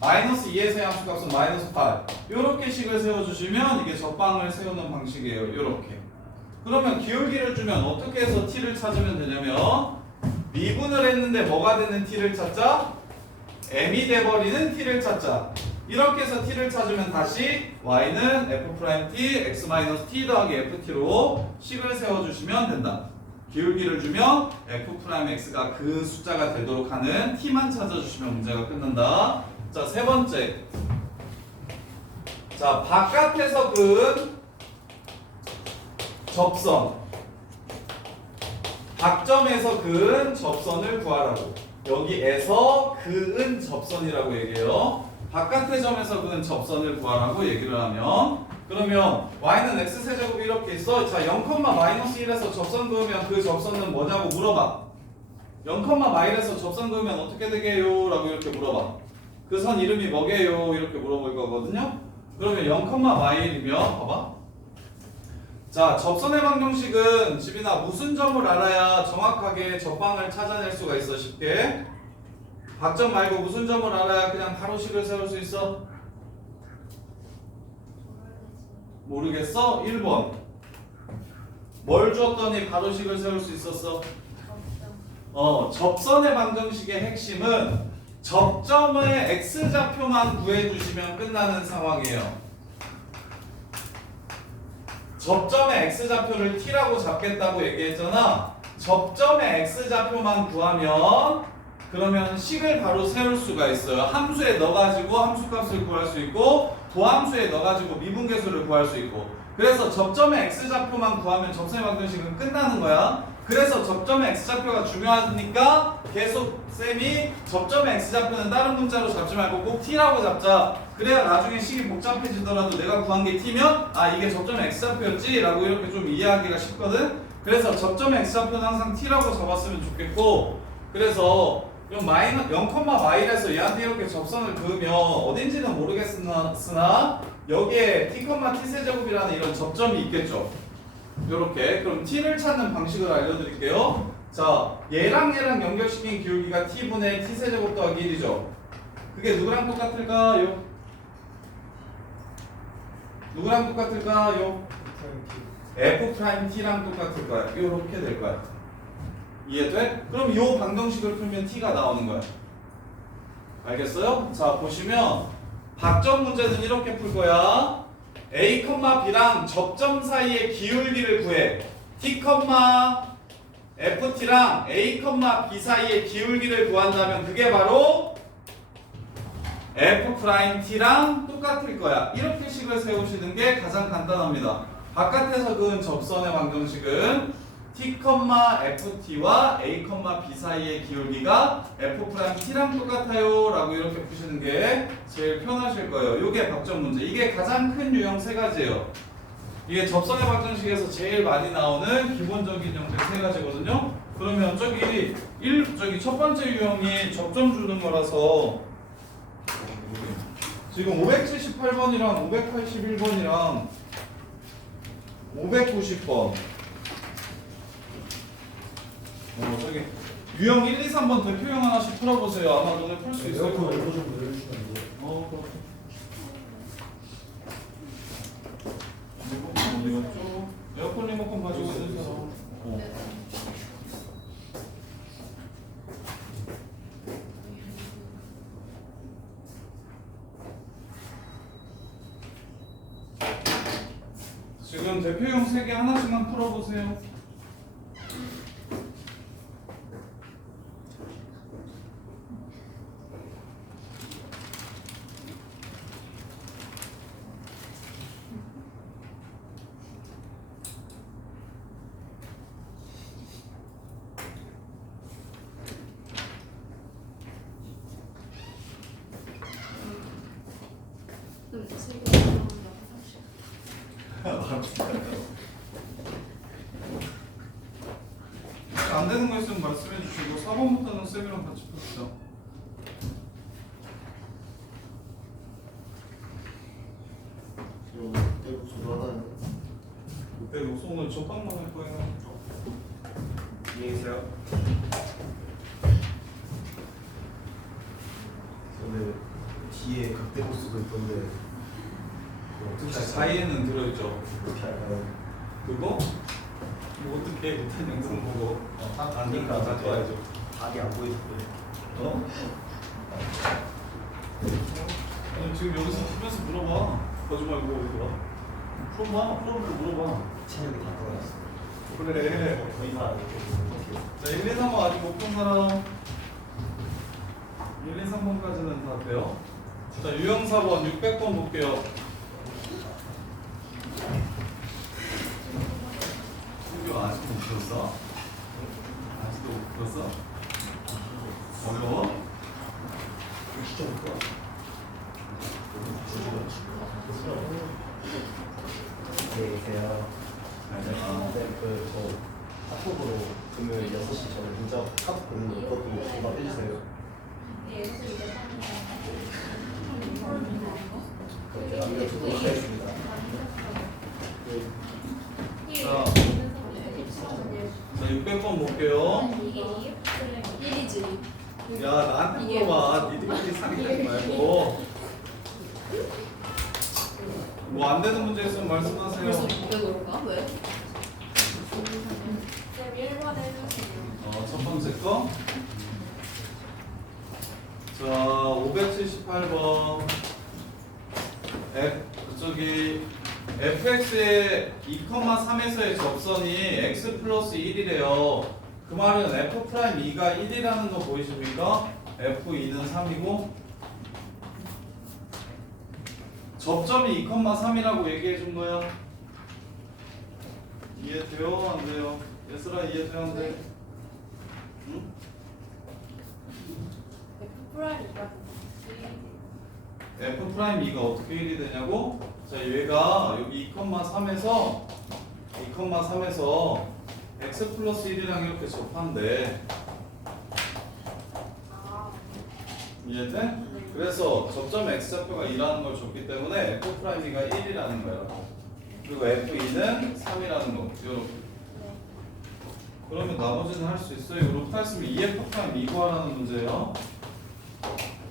마이너스 2에서의 함수값은 마이너스 8. 요렇게 식을 세워주시면 이게 접방을 세우는 방식이에요. 요렇게. 그러면 기울기를 주면 어떻게 해서 t를 찾으면 되냐면 미분을 했는데 뭐가 되는 t를 찾자? m이 돼버리는 t를 찾자. 이렇게 해서 t를 찾으면 다시 y는 f'(t) x-t 더하기 ft로 식을 세워주시면 된다. 기울기를 주면 f'x가 그 숫자가 되도록 하는 t만 찾아주시면 문제가 끝난다. 자, 세 번째. 자, 바깥에서 그은 접선. 박점에서 그은 접선을 구하라고. 여기에서 그은 접선이라고 얘기해요. 바깥의 점에서 그은 접선을 구하라고 얘기를 하면, 그러면 y는 x세제곱이 이렇게 있어. 자, 0,-1에서 접선 그으면 그 접선은 뭐냐고 물어봐. 0,1에서 접선 그으면 어떻게 되게요? 라고 이렇게 물어봐. 그 선 이름이 뭐게요? 이렇게 물어볼 거거든요. 그러면 0,1이면 봐봐. 자, 접선의 방정식은 집이나 무슨 점을 알아야 정확하게 접방을 찾아낼 수가 있어? 쉽게. 박점 말고 무슨 점을 알아야 그냥 바로 식을 세울 수 있어? 모르겠어? 1번. 뭘 줬더니 바로 식을 세울 수 있었어? 접선의 방정식의 핵심은 접점의 x좌표만 구해주시면 끝나는 상황이에요. 접점의 x좌표를 t라고 잡겠다고 얘기했잖아. 접점의 x좌표만 구하면 그러면 식을 바로 세울 수가 있어요. 함수에 넣어가지고 함수값을 구할 수 있고 도함수에 넣어가지고 미분계수를 구할 수 있고. 그래서 접점의 x좌표만 구하면 접선의 방정식은 끝나는 거야. 그래서 접점의 x좌표가 중요하니까 계속 쌤이 접점의 x좌표는 다른 문자로 잡지 말고 꼭 t라고 잡자. 그래야 나중에 식이 복잡해지더라도 내가 구한 게 t면 아 이게 접점의 x좌표였지 라고 이렇게 좀 이해하기가 쉽거든. 그래서 접점의 x좌표는 항상 t라고 잡았으면 좋겠고, 그래서 0,1에서 얘한테 이렇게 접선을 그으면 어딘지는 모르겠으나 여기에 t,t세제곱이라는 이런 접점이 있겠죠. 요렇게. 그럼 t를 찾는 방식을 알려드릴게요. 자, 얘랑 연결시킨 기울기가 t분의 t세제곱 더하기 1이죠. 그게 누구랑 똑같을까요? 누구랑 똑같을까요? f't랑 똑같을 거야. 요렇게 될 거야. 이해돼? 그럼 요 방정식을 풀면 t가 나오는 거야. 알겠어요? 자, 보시면 박점 문제는 이렇게 풀 거야. a, b랑 접점 사이의 기울기를 구해. t, ft랑 a, b 사이의 기울기를 구한다면 그게 바로 f't랑 똑같을 거야. 이렇게 식을 세우시는 게 가장 간단합니다. 바깥에서 그은 접선의 방정식은 t, ft와 a, b 사이의 기울기가 f't랑 똑같아요 라고 이렇게 푸시는 게 제일 편하실 거예요. 이게 박점 문제. 이게 가장 큰 유형 세 가지예요. 이게 접선의 방정식에서 제일 많이 나오는 기본적인 형태 세 가지거든요. 그러면 저기 첫 번째 유형이 접점 주는 거라서 지금 578번이랑 581번이랑 590번 저기 유형 1, 2, 3번 대표형 하나씩 풀어보세요. 아마 너네 풀 수 있을 에어컨 거예요. 열고 좀 내려주시면 안 돼요? 그렇게. 리모컨 어디 갔죠? 에어컨 리모컨 가지고 있는 사람. 네. 지금 대표형 3개 하나씩만 풀어보세요. 좀 세게 올라온다. 안 되는 거 있으면 말씀해 주시고 4번부터는 쌤이랑 같이 풉시다. 저 대국수도 하나요? 그때 녹송은 접방만 할 거예요. 안녕히 계세요. 근데 뒤에 각대국수도 있던데 그거 어떻게 혹시 할까요? 사이에는 들어있죠. 어떻게 할까요? 그거? 뭐 어떻게 못한 영상 보고 안 되니까 그러니까 갖고 와야죠. 답이 안 보이던데. 어? 아니 지금 여기서 풀면서 물어봐. 거짓말 보고 어디 봐. 풀어보고 물어봐. 체력이 다 떨어졌어. 그래. 거의 다 이렇게. 자 1, 2, 3번 아직 못 푼 사람. 1, 2, 3번까지는 다 돼요. 자 유형 4번 600번 볼게요. 이거 아직도 못 풀었어? 아직도 못 풀었어? 어려워? 진짜 못 봐. 안녕히 계세요. 저 카톡으로 금요일 6시 전에 문자 카톡 보는 거 그것도 정답 해주세요. 그렇게 남겨두도록 하겠습니다. 자 600번 볼게요. 1이지. 야 나한테 물어봐. 니들끼리 상의하지 말고. 뭐 안 되는 문제 있으면 그래서 말씀하세요. 600으로가? 왜? 첫 번째 거. 자 578번. 그쪽이 fx의 2,3에서의 접선이 x 플러스 1이래요. 그 말은 f'2가 1이라는 거 보이십니까? f2는 3이고 접점이 2,3이라고 얘기해 준 거야. 이해돼요? 안 돼요? 예슬아 이해돼요? 안 돼? 응? f'2가 어떻게 1이 되냐고? 자 얘가 여기 2,3에서 x 플러스 1이랑 이렇게 접한대. 이해돼? 그래서 접점 x좌표가 2라는 걸 줬기 때문에 f'이가 1이라는 거야. 그리고 f2는 3이라는 거. 이렇게. 그러면 나머지는 할 수 있어요. 이렇게 했으면 2f' 2 구하라는 문제예요.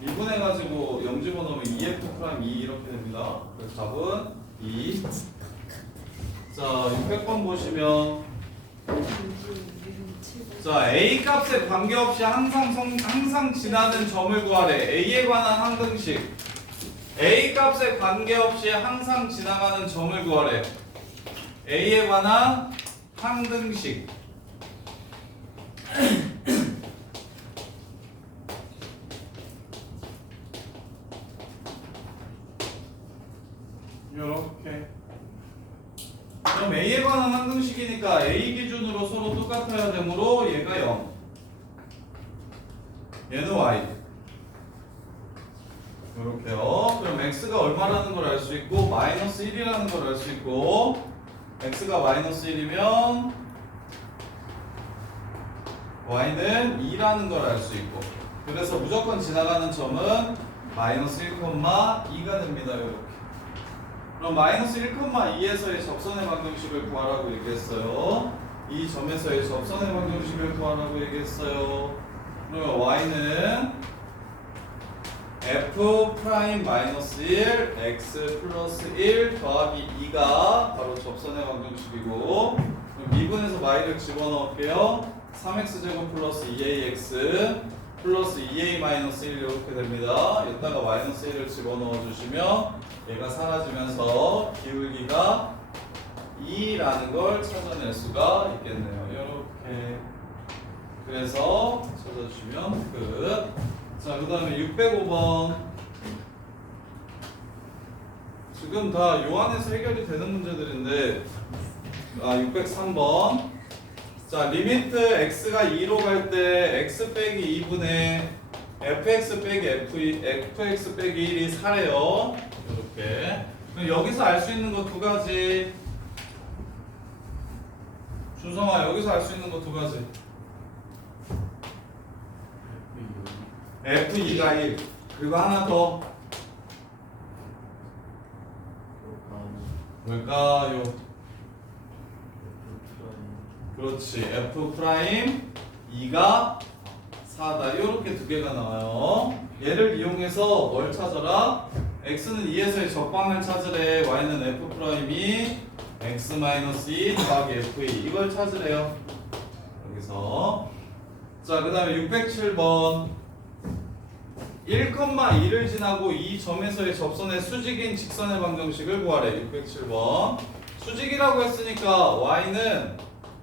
1분해가지고 0 집어넣으면 2f' 2 이렇게 됩니다. 그래서 답은 2. 자 600번 보시면 자 a 값에 관계없이 항상 지나는 점을 구하래. a에 관한 항등식. a 값에 관계없이 항상 지나가는 점을 구하래. a에 관한 항등식. 요렇게. 그럼 a에 관한 항등식이니까 a 기준으로 서로 똑같아야 되므로 얘가 0. 얘는 y. 요렇게요. 그럼 x가 얼마라는 걸 알 수 있고 마이너스 1이라는 걸 알 수 있고 x가 마이너스 1이면 y는 2라는 걸 알 수 있고 그래서 무조건 지나가는 점은 마이너스 1,2가 됩니다. 요렇게. 그럼 마이너스 1,2에서의 접선의 방정식을 구하라고 얘기했어요. 이 점에서의 접선의 방정식을 구하라고 얘기했어요. 그러면 y는 f 프라임 마이너스 1 x 플러스 1 더하기 2가 바로 접선의 방정식이고 그럼 미분에서 y를 집어넣을게요. 3x 제곱 플러스 2ax 플러스 2a 마이너스 1 이렇게 됩니다. 여기다가 마이너스 1을 집어넣어 주시면 얘가 사라지면서 기울기가 2라는 걸 찾아낼 수가 있겠네요. 이렇게 그래서 찾아주시면 끝. 자, 그 다음에 605번. 지금 다 요 안에서 해결이 되는 문제들인데 603번. 자, 리미트 x가 2로 갈 때 x 빼기 2분의 fx 빼기 fx 빼기 1이 4래요. 이렇게. 그럼 여기서 알 수 있는 거 두 가지. 준성아, 여기서 알 수 있는 거 두 가지. F2가 1 그리고 하나 더 뭘까요? 그렇지 F 프라임 2가 4다 이렇게 두 개가 나와요. 얘를 이용해서 뭘 찾아라? x는 2에서의 적방을 찾으래. y는 F 프라임이 x-2 더하기 f2 이걸 찾으래요. 여기서 자, 그 다음에 607번 1,2를 지나고 이 점에서의 접선의 수직인 직선의 방정식을 구하래. 607번 수직이라고 했으니까 y는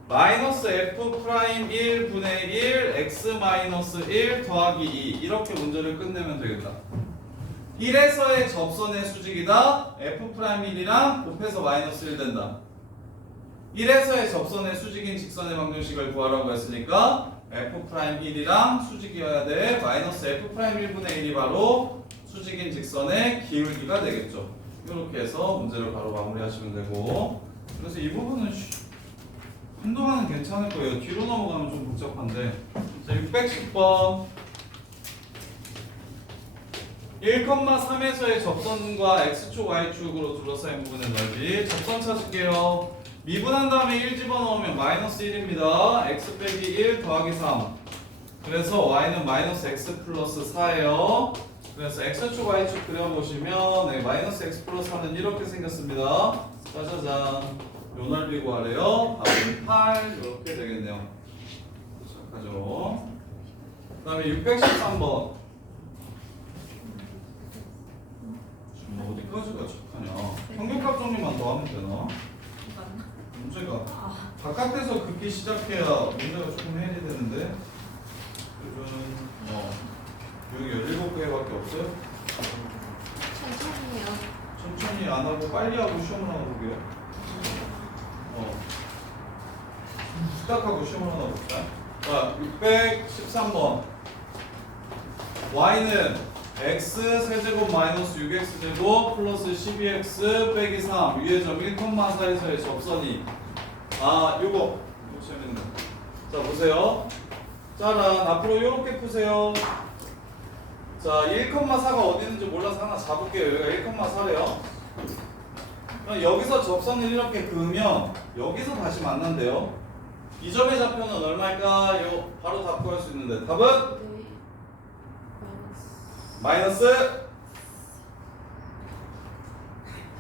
마이너스 f 프라임 1 분의 1 x 마이너스 1 더하기 2 이렇게 문제를 끝내면 되겠다. 1에서의 접선의 수직이다. f 프라임 1이랑 곱해서 마이너스 1 된다. 1에서의 접선의 수직인 직선의 방정식을 구하라고 했으니까 f 프라임 1이랑 수직이어야 돼. 마이너스 f 프라임 1분의 1이 바로 수직인 직선의 기울기가 되겠죠. 이렇게 해서 문제를 바로 마무리하시면 되고 그래서 이 부분은 한동안은 괜찮을 거예요. 뒤로 넘어가면 좀 복잡한데 자, 610번 1,3에서의 접선과 x축, y축으로 둘러싸인 부분의 넓이 접선 찾을게요. 미분한 다음에 1 집어넣으면 마이너스 1입니다. x 빼기 1 더하기 3 그래서 y는 마이너스 x 플러스 4예요. 그래서 x축, y축 그려보시면 네, 마이너스 x 플러스 4는 이렇게 생겼습니다. 짜자잔 요 넓이 구하래요. 답은 8 이렇게 되겠네요. 시작하죠. 그 다음에 613번 어디까지가 착하냐? 평균값 정리만 더 하면 되나? 문제가 바깥에서 긋기 시작해야 문제가 조금 해결이 되는데 요즘 여기 17개밖에 없어요? 천천히요. 천천히 안 하고 빨리 하고 시험을 하나 보게요. 시작하고 시험을 하나 볼까? 자, 613번 y는 x 세제곱 마이너스 6x 제곱 플러스 12x 빼기 3 위의 점 1,4에서의 접선이 요거 재밌네. 자, 보세요. 짜란 앞으로 요렇게 푸세요. 자, 1,4가 어디 있는지 몰라서 하나 잡을게요. 여기가 1,4래요. 여기서 접선을 이렇게 그으면 여기서 다시 만난대요. 이 점의 좌표는 얼마일까요? 바로 답 구할 수 있는데 답은 네. 마이너스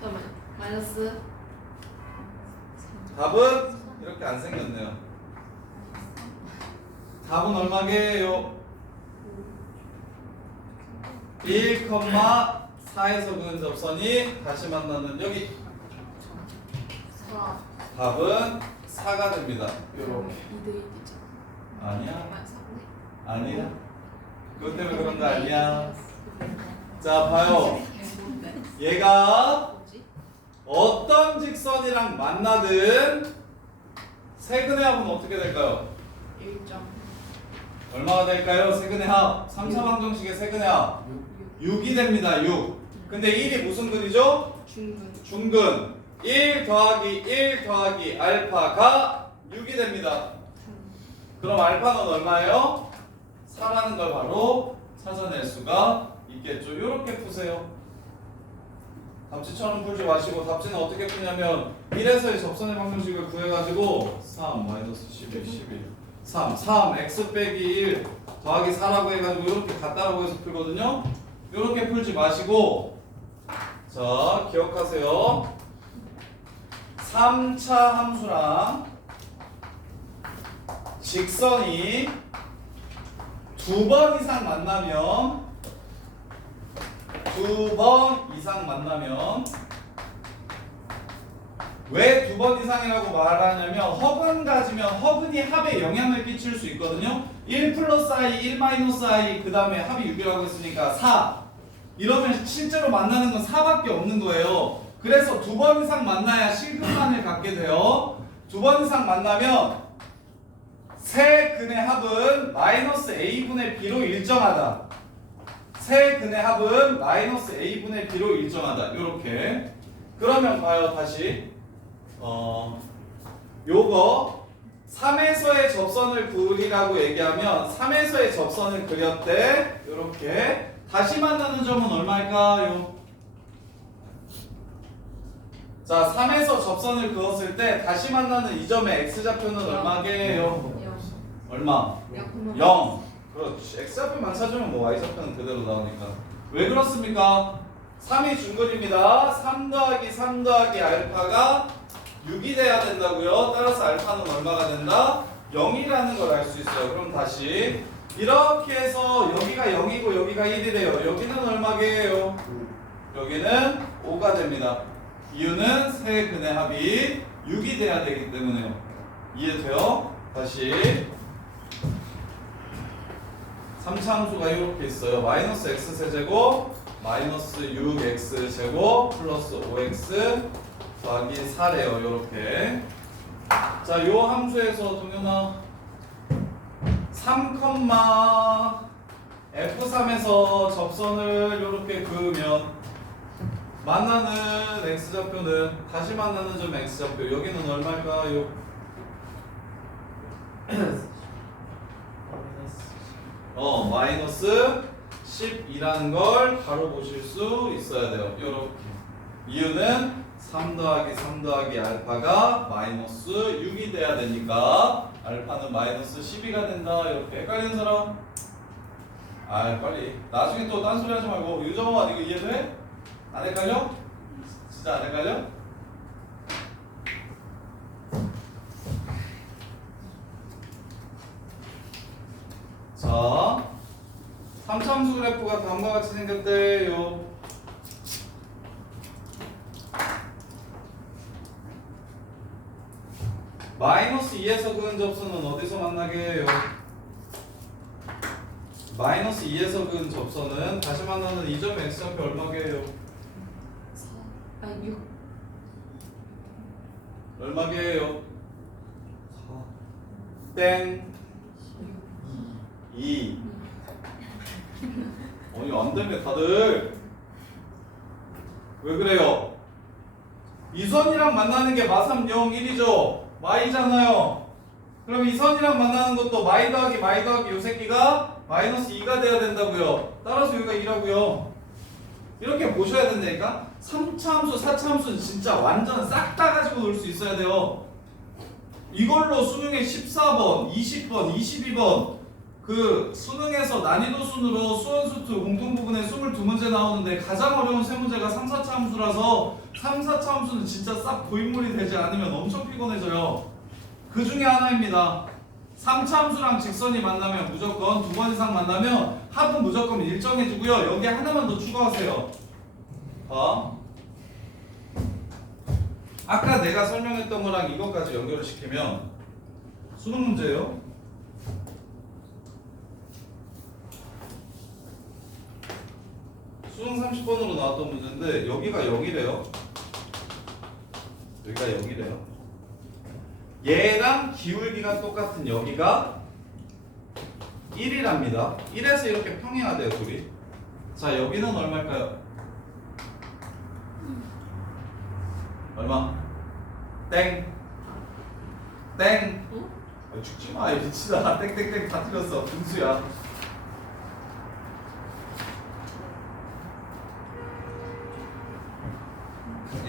잠깐만. 마이너스 답은 이렇게 안 생겼네요. 답은 얼마게요? 1,4에서 그은 접선이 다시 만나는 여기 4. 답은 4가 됩니다. 이렇게. 2대1이죠. 아니야. 4분의 아니야. 그것 때문에 그런 거 아니야. 자, 봐요. 얘가 뭐지? 어떤 직선이랑 만나든 세근의 합은 어떻게 될까요? 1점. 얼마가 될까요? 세근의 합. 3차 방정식의 세근의 합 6이 됩니다. 6. 근데 1이 무슨 근이죠? 중근. 중근. 1 더하기 1 더하기 알파가 6이 됩니다. 그럼 알파는 얼마예요? 4라는 걸 바로 찾아낼 수가 있겠죠. 이렇게 푸세요. 답지처럼 풀지 마시고 답지는 어떻게 푸냐면 1에서의 접선의 방정식을 구해가지고 3 마이너스 11 11 3 x 빼기 1 더하기 4라고 해가지고 이렇게 같다라고 해서 풀거든요. 이렇게 풀지 마시고 자 기억하세요. 3차 함수랑 직선이 2번 이상 만나면 왜 2번 이상이라고 말하냐면 허근 가지면 허근이 합에 영향을 끼칠 수 있거든요. 1 플러스 i, 1 마이너스 i 그 다음에 합이 6이라고 했으니까 4 이러면 실제로 만나는 건 4밖에 없는 거예요. 그래서 2번 이상 만나야 실근만을 갖게 돼요. 2번 이상 만나면 세 근의 합은 마이너스 a분의 b로 일정하다. 세 근의 합은 마이너스 a분의 b로 일정하다. 요렇게. 그러면 봐요 다시. 요거 3에서의 접선을 그리라고 얘기하면 3에서의 접선을 그렸대. 요렇게. 다시 만나는 점은 얼마일까요? 자, 3에서 접선을 그었을 때 다시 만나는 이 점의 x좌표는 얼마게요? 얼마? 0. 그렇지. x좌표만 찾으면 뭐 y좌표는 그대로 나오니까. 왜 그렇습니까? 3이 중근입니다. 3 더하기 3 더하기 알파가 6이 돼야 된다고요. 따라서 알파는 얼마가 된다? 0이라는 걸 알 수 있어요. 그럼 다시 이렇게 해서 여기가 0이고 여기가 1이래요. 여기는 얼마게요? 여기는 5가 됩니다. 이유는 세 근의 합이 6이 돼야 되기 때문에요. 이해돼요? 다시 3차 함수가 이렇게 있어요. 마이너스 x세제곱 마이너스 6x제곱 플러스 5x 더하기 4래요. 요렇게. 자, 요 함수에서 동현아 3, F3에서 접선을 요렇게 그으면 만나는 x좌표는 다시 만나는 점 x좌표 여기는 얼마일까요? 마이너스 12라는 걸 바로 보실 수 있어야 돼요. 요렇게. 이유는 3 더하기 3 더하기 알파가 마이너스 6이 돼야 되니까 알파는 마이너스 12가 된다. 이렇게. 헷갈리는 사람? 빨리. 나중에 또 딴소리 하지 말고. 유정아 이거 이해돼? 안 헷갈려? 진짜 안 헷갈려? 자, 3차 함수 그래프가 다음과 같이 생겼대요. 마이너스 2에서 그은 접선은 어디서 만나게 해요? 마이너스 2에서 그은 접선은 다시 만나는 이 점의 x좌표 얼마게 해요? 6. 얼마게 해요? 땡 2. 아니 안 되네 다들. 왜 그래요? 이 선이랑 만나는 게 마삼 0, 1이죠. y잖아요. 그럼 이 선이랑 만나는 것도 마이 더하기 요 새끼가 마이너스 2가 돼야 된다고요. 따라서 여기가 2라고요. 이렇게 보셔야 된다니까. 3차 함수, 4차 함수는 진짜 완전 싹 다 가지고 놀 수 있어야 돼요. 이걸로 수능에 14번, 20번, 22번 그 수능에서 난이도 순으로 수원수투 공통부분에 22문제 나오는데 가장 어려운 세 문제가 3, 4차 함수라서 3, 4차 함수는 진짜 싹 고인물이 되지 않으면 엄청 피곤해져요. 그 중에 하나입니다. 3차 함수랑 직선이 만나면 무조건 2번 이상 만나면 합은 무조건 일정해지고요. 여기 하나만 더 추가하세요. 아까 내가 설명했던 거랑 이것까지 연결을 시키면 수능 문제예요. 수능 30번으로 나왔던 문제인데 여기가 0이래요. 여기가 0이래요. 얘랑 기울기가 똑같은 여기가 1이랍니다. 1에서 이렇게 평행하대요 둘이. 자 여기는 얼마일까요? 얼마? 땡. 땡. 죽지마 이 미치다. 땡땡땡 다 틀렸어. 분수야.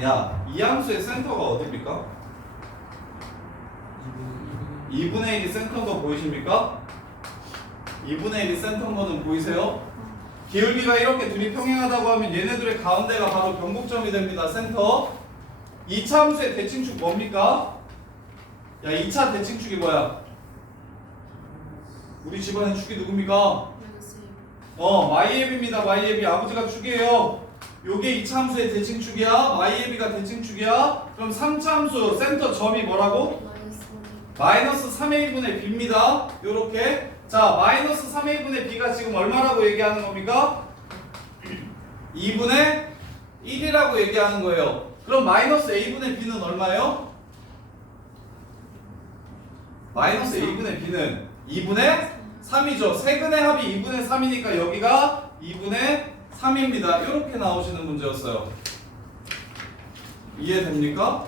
야, 이 함수의 센터가 어디입니까? 2분의 1이 센터인 거 보이십니까? 2분의 1이 센터인 거는 보이세요? 기울기가 이렇게 둘이 평행하다고 하면 얘네들의 가운데가 바로 변곡점이 됩니다. 센터. 2차 함수의 대칭축 뭡니까? 야, 2차 대칭축이 뭐야? 우리 집안의 축이 누굽니까? y앱입니다. y앱이 아버지가 축이에요. 요게 2차 함수의 대칭축이야. y앱이가 대칭축이야. 그럼 3차 함수 센터 점이 뭐라고? 마이너스 3의 1분의 b입니다. 요렇게. 자, 마이너스 3의 1분의 b가 지금 얼마라고 얘기하는 겁니까? 2분의 1이라고 얘기하는 거예요. 그럼 마이너스 a분의 b는 얼마예요? 마이너스 a분의 b는 2분의 3이죠. 세근의 합이 2분의 3이니까 여기가 2분의 3입니다. 이렇게 나오시는 문제였어요. 이해됩니까?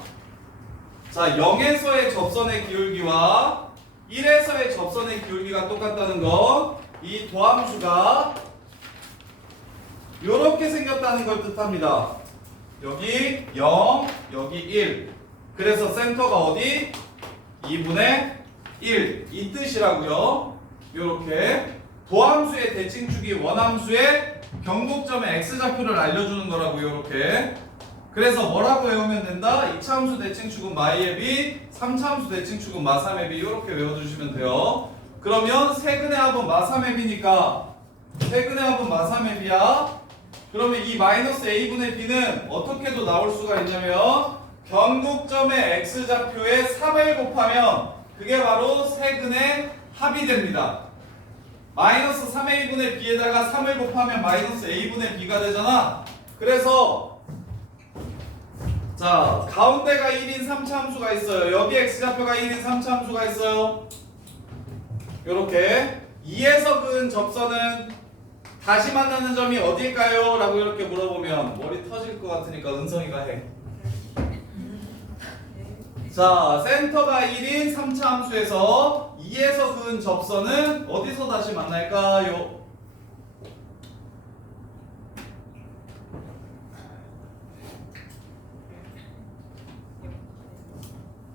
자, 0에서의 접선의 기울기와 1에서의 접선의 기울기가 똑같다는 거, 이 도함수가 이렇게 생겼다는 걸 뜻합니다. 여기 0, 여기 1. 그래서 센터가 어디? 2분의 1. 이 뜻이라고요. 이렇게 도함수의 대칭축이 원함수의 경곡점의 x좌표를 알려주는 거라고요. 이렇게. 그래서 뭐라고 외우면 된다? 2차 함수 대칭축은 마이앱이, 3차 함수 대칭축은 마삼앱이. 이렇게 외워주시면 돼요. 그러면 세근의 합은 마삼앱이니까 세근의 합은 마삼앱이야. 그러면 이 마이너스 a분의 b는 어떻게도 나올 수가 있냐면 경곡점의 x좌표에 3을 곱하면 그게 바로 세근의 합이 됩니다. 마이너스 3의 1분의 b에다가 3을 곱하면 마이너스 a분의 b가 되잖아. 그래서 자, 가운데가 1인 3차 함수가 있어요. 여기 x좌표가 1인 3차 함수가 있어요. 요렇게 2에서 그은 접선은 다시 만나는 점이 어딜까요? 라고 이렇게 물어보면 머리 터질 것 같으니까 은성이가 해. 자, 센터가 1인 3차 함수에서 2에서 그은 접선은 어디서 다시 만날까요?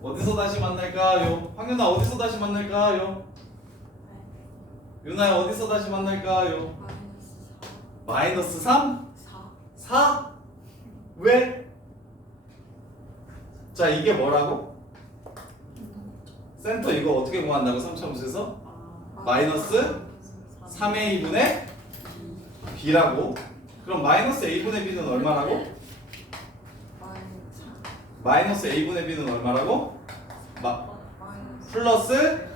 어디서 다시 만날까요? 황윤아 어디서 다시 만날까요? 윤아야 어디서 다시 만날까요? 마이너스 3? 4? 왜? 자, 이게 뭐라고? 센터 이거 어떻게 구한다고? 3차 함수에서? 마이너스 3의 2분의 b라고. 그럼 마이너스 a분의 b는 얼마라고? 마이너스 a분의 b는 얼마라고? 플러스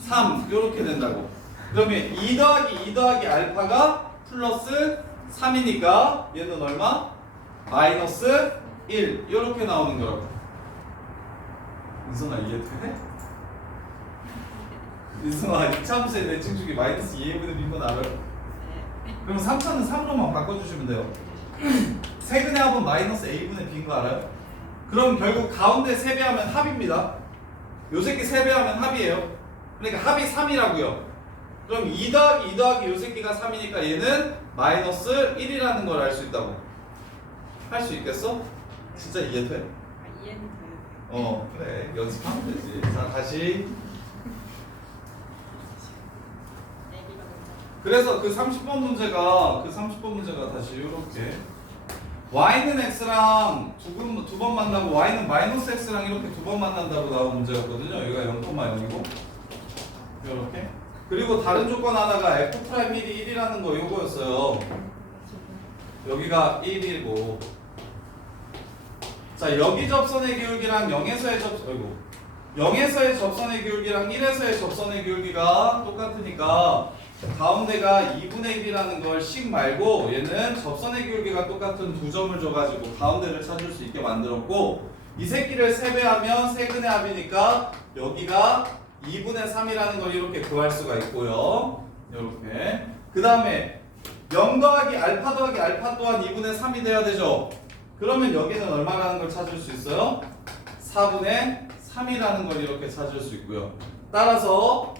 3 이렇게 된다고. 그러면 2 더하기 2 더하기 알파가 플러스 3이니까 얘는 얼마? 마이너스 1 이렇게 나오는 거라고. 은성아 이해돼? 은성아 2차 함수의 대칭축이 마이너스 2a분의 b인 건 알아요? 그럼 3차는 3으로만 바꿔주시면 돼요. 세근의 합은 마이너스 a분의 b인 거 알아요? 그럼 결국 가운데 세배하면 합입니다. 요 새끼 세배하면 합이에요. 그러니까 합이 3이라고요. 그럼 2 더하기 2 더하기 요 새끼가 3이니까 얘는 마이너스 1이라는 걸 알 수 있다고. 할 수 있겠어? 진짜 이해돼? 이해는 돼요. 그래. 연습하면 되지. 자, 다시. 그래서 그 30번 문제가 다시 이렇게 y는 x랑 두 번 만나고 y는 마이너스 x랑 이렇게 두 번 만난다고 나온 문제였거든요. 여기가 0,0이고 이렇게. 그리고 다른 조건 하나가 f'1이 1이라는 거 요거였어요. 여기가 1이고. 자, 여기 접선의 기울기랑 0에서의 접선의 기울기랑 1에서의 접선의 기울기가 똑같으니까 가운데가 2분의 1이라는 걸 식 말고 얘는 접선의 기울기가 똑같은 두 점을 줘가지고 가운데를 찾을 수 있게 만들었고, 이 새끼를 세배하면 세근의 합이니까 여기가 2분의 3이라는 걸 이렇게 구할 수가 있고요. 이렇게. 그 다음에 0 더하기 알파 더하기 알파 또한 2분의 3이 돼야 되죠. 그러면 여기는 얼마라는 걸 찾을 수 있어요? 4분의 3이라는 걸 이렇게 찾을 수 있고요. 따라서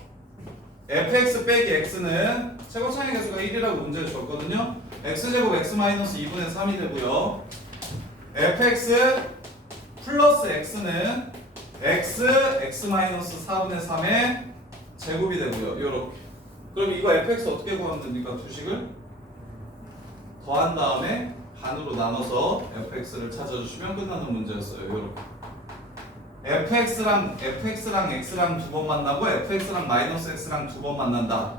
fx 빼기 x는 최고차의 개수가 1이라고 문제를 줬거든요. x제곱 x 마이너스 2분의 3이 되고요. fx 플러스 x는 x-4분의 3의 제곱이 되고요. 요렇게. 그럼 이거 fx 어떻게 구하면 됩니까? 두식을 더한 다음에 반으로 나눠서 fx를 찾아주시면 끝나는 문제였어요. 요렇게. fx랑 x랑 두 번 만나고 fx랑 마이너스 x랑 두 번 만난다.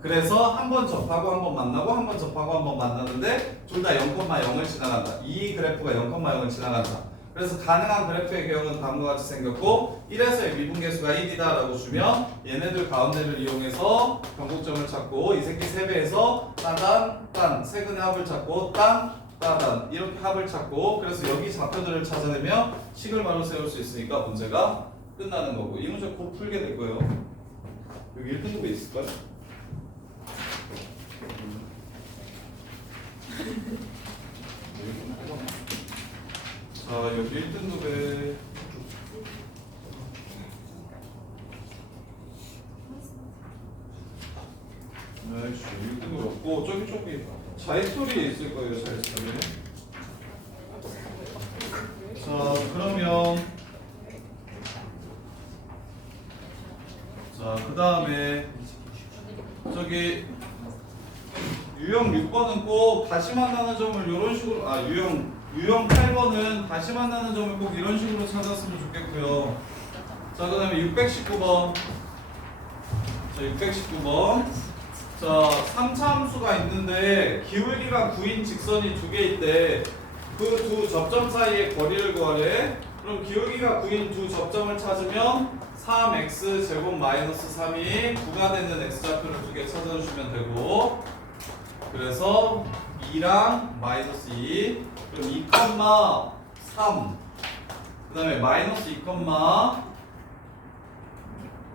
그래서 한 번 접하고 한 번 만나고 한 번 접하고 한 번 만나는데 둘 다 0,0을 지나간다. 이 그래프가 0,0을 지나간다. 그래서 가능한 그래프의 개형은 다음과 같이 생겼고 1에서의 미분계수가 1이다 라고 주면 얘네들 가운데를 이용해서 변곡점을 찾고 이 새끼 3배에서 따단 딴 세근의 합을 찾고 딴 따단 이렇게 합을 찾고 그래서 여기 좌표들을 찾아내면 식을 바로 세울 수 있으니까 문제가 끝나는 거고 이 문제 곧 풀게 될 거예요. 여기 1등급에 있을까요? 자 여기 1등급에 아이씨 1등급 없고 저기 자이소리에 있을 거예요. 자이소리. 자 그러면 자 그 다음에 저기 유형 6번은 꼭 다시 만나는 점을 이런 식으로 유형 8번은 다시 만나는 점을 꼭 이런 식으로 찾았으면 좋겠고요. 자 그 다음에 619번 자 619번 자 3차 함수가 있는데 기울기가 9인 직선이 두 개 있대. 그 두 접점 사이의 거리를 구하래. 그럼 기울기가 9인 두 접점을 찾으면 3x 제곱 마이너스 3이 9가 되는 x좌표를 두 개 찾아주시면 되고 그래서 2랑 마이너스 2 그럼 2,3 그 다음에 마이너스 2,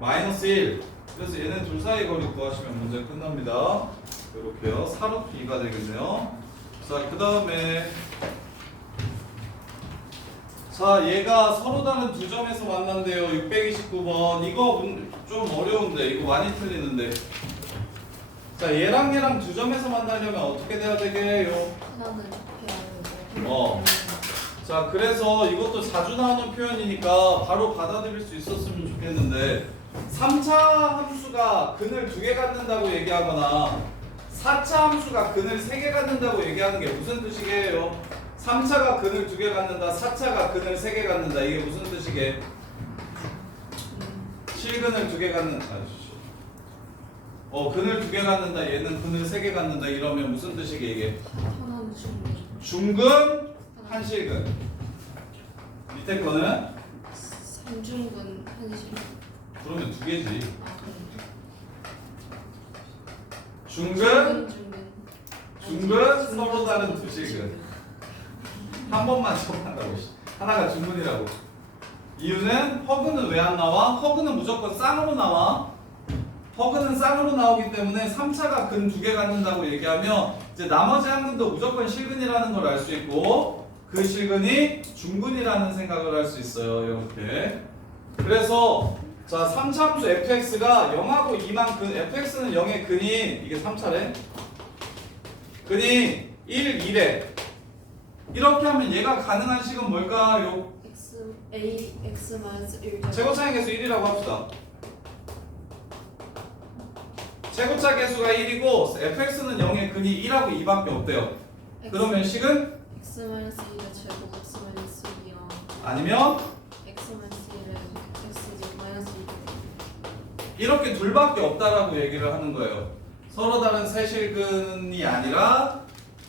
마이너스 1 그래서 얘네 둘 사이 거리 구하시면 문제 끝납니다. 이렇게요. 4루트 2가 되겠네요. 자 그 다음에 자 얘가 서로 다른 두 점에서 만난대요. 629번 이거 좀 어려운데 이거 많이 틀리는데 자 얘랑 두 점에서 만나려면 어떻게 돼야 되게요? 하나는 이렇게 하는데. 자 그래서 이것도 자주 나오는 표현이니까 바로 받아들일 수 있었으면 좋겠는데 3차 함수가 근을 2개 갖는다고 얘기하거나 4차 함수가 근을 3개 갖는다고 얘기하는 게 무슨 뜻이게요? 3차가 근을 2개 갖는다 4차가 근을 3개 갖는다 이게 무슨 뜻이게? 실근을 2개 갖는 근을 2개 갖는다 얘는 근을 3개 갖는다 이러면 무슨 뜻이게 이게? 하나는 중근. 중근 한실근 밑에 거는 3중근 한실근. 그러면 2개지 아 그래. 중근 중근. 서로 다른 두 실근 한 번만 적한다고 하나가 중근이라고 이유는 허근은 왜 안 나와? 허근은 무조건 쌍으로 나와 허근은 쌍으로 나오기 때문에 3차가 근 2개 갖는다고 얘기하면 이제 나머지 한 근도 무조건 실근이라는 걸 알 수 있고 그 실근이 중근이라는 생각을 할 수 있어요. 이렇게 그래서 자 3차 함수 fx가 0하고 2만 근 fx는 0의 근이 이게 3차래 근이 1, 2래 이렇게 하면 얘가 가능한 식은 뭘까요? x 마이너스 1. 최고차의 개수 1이라고 합시다. 최고차 개수가 1이고 fx는 0의 근이 1하고 2밖에 없대요. 그러면 식은 x 마이너스 1의 제곱 x 마이너스 2랑 아니면 x 마이너스 1의 x 제곱 마이너스 2. 이렇게 둘밖에 없다라고 얘기를 하는 거예요. 서로 다른 세실근이 아니라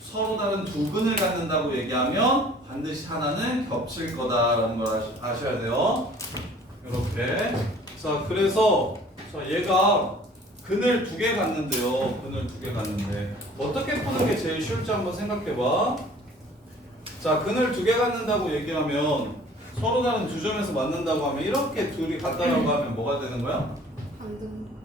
서로 다른 두 근을 갖는다고 얘기하면 반드시 하나는 겹칠 거다라는 걸 아셔야 돼요. 이렇게. 자, 그래서 자, 얘가 근을 2개 갖는데요. 근을 2개 갖는데 어떻게 푸는 게 제일 쉬울지 한번 생각해봐. 자, 근을 2개 갖는다고 얘기하면 서로 다른 두 점에서 만난다고 하면 이렇게 둘이 같다라고 하면 뭐가 되는 거야?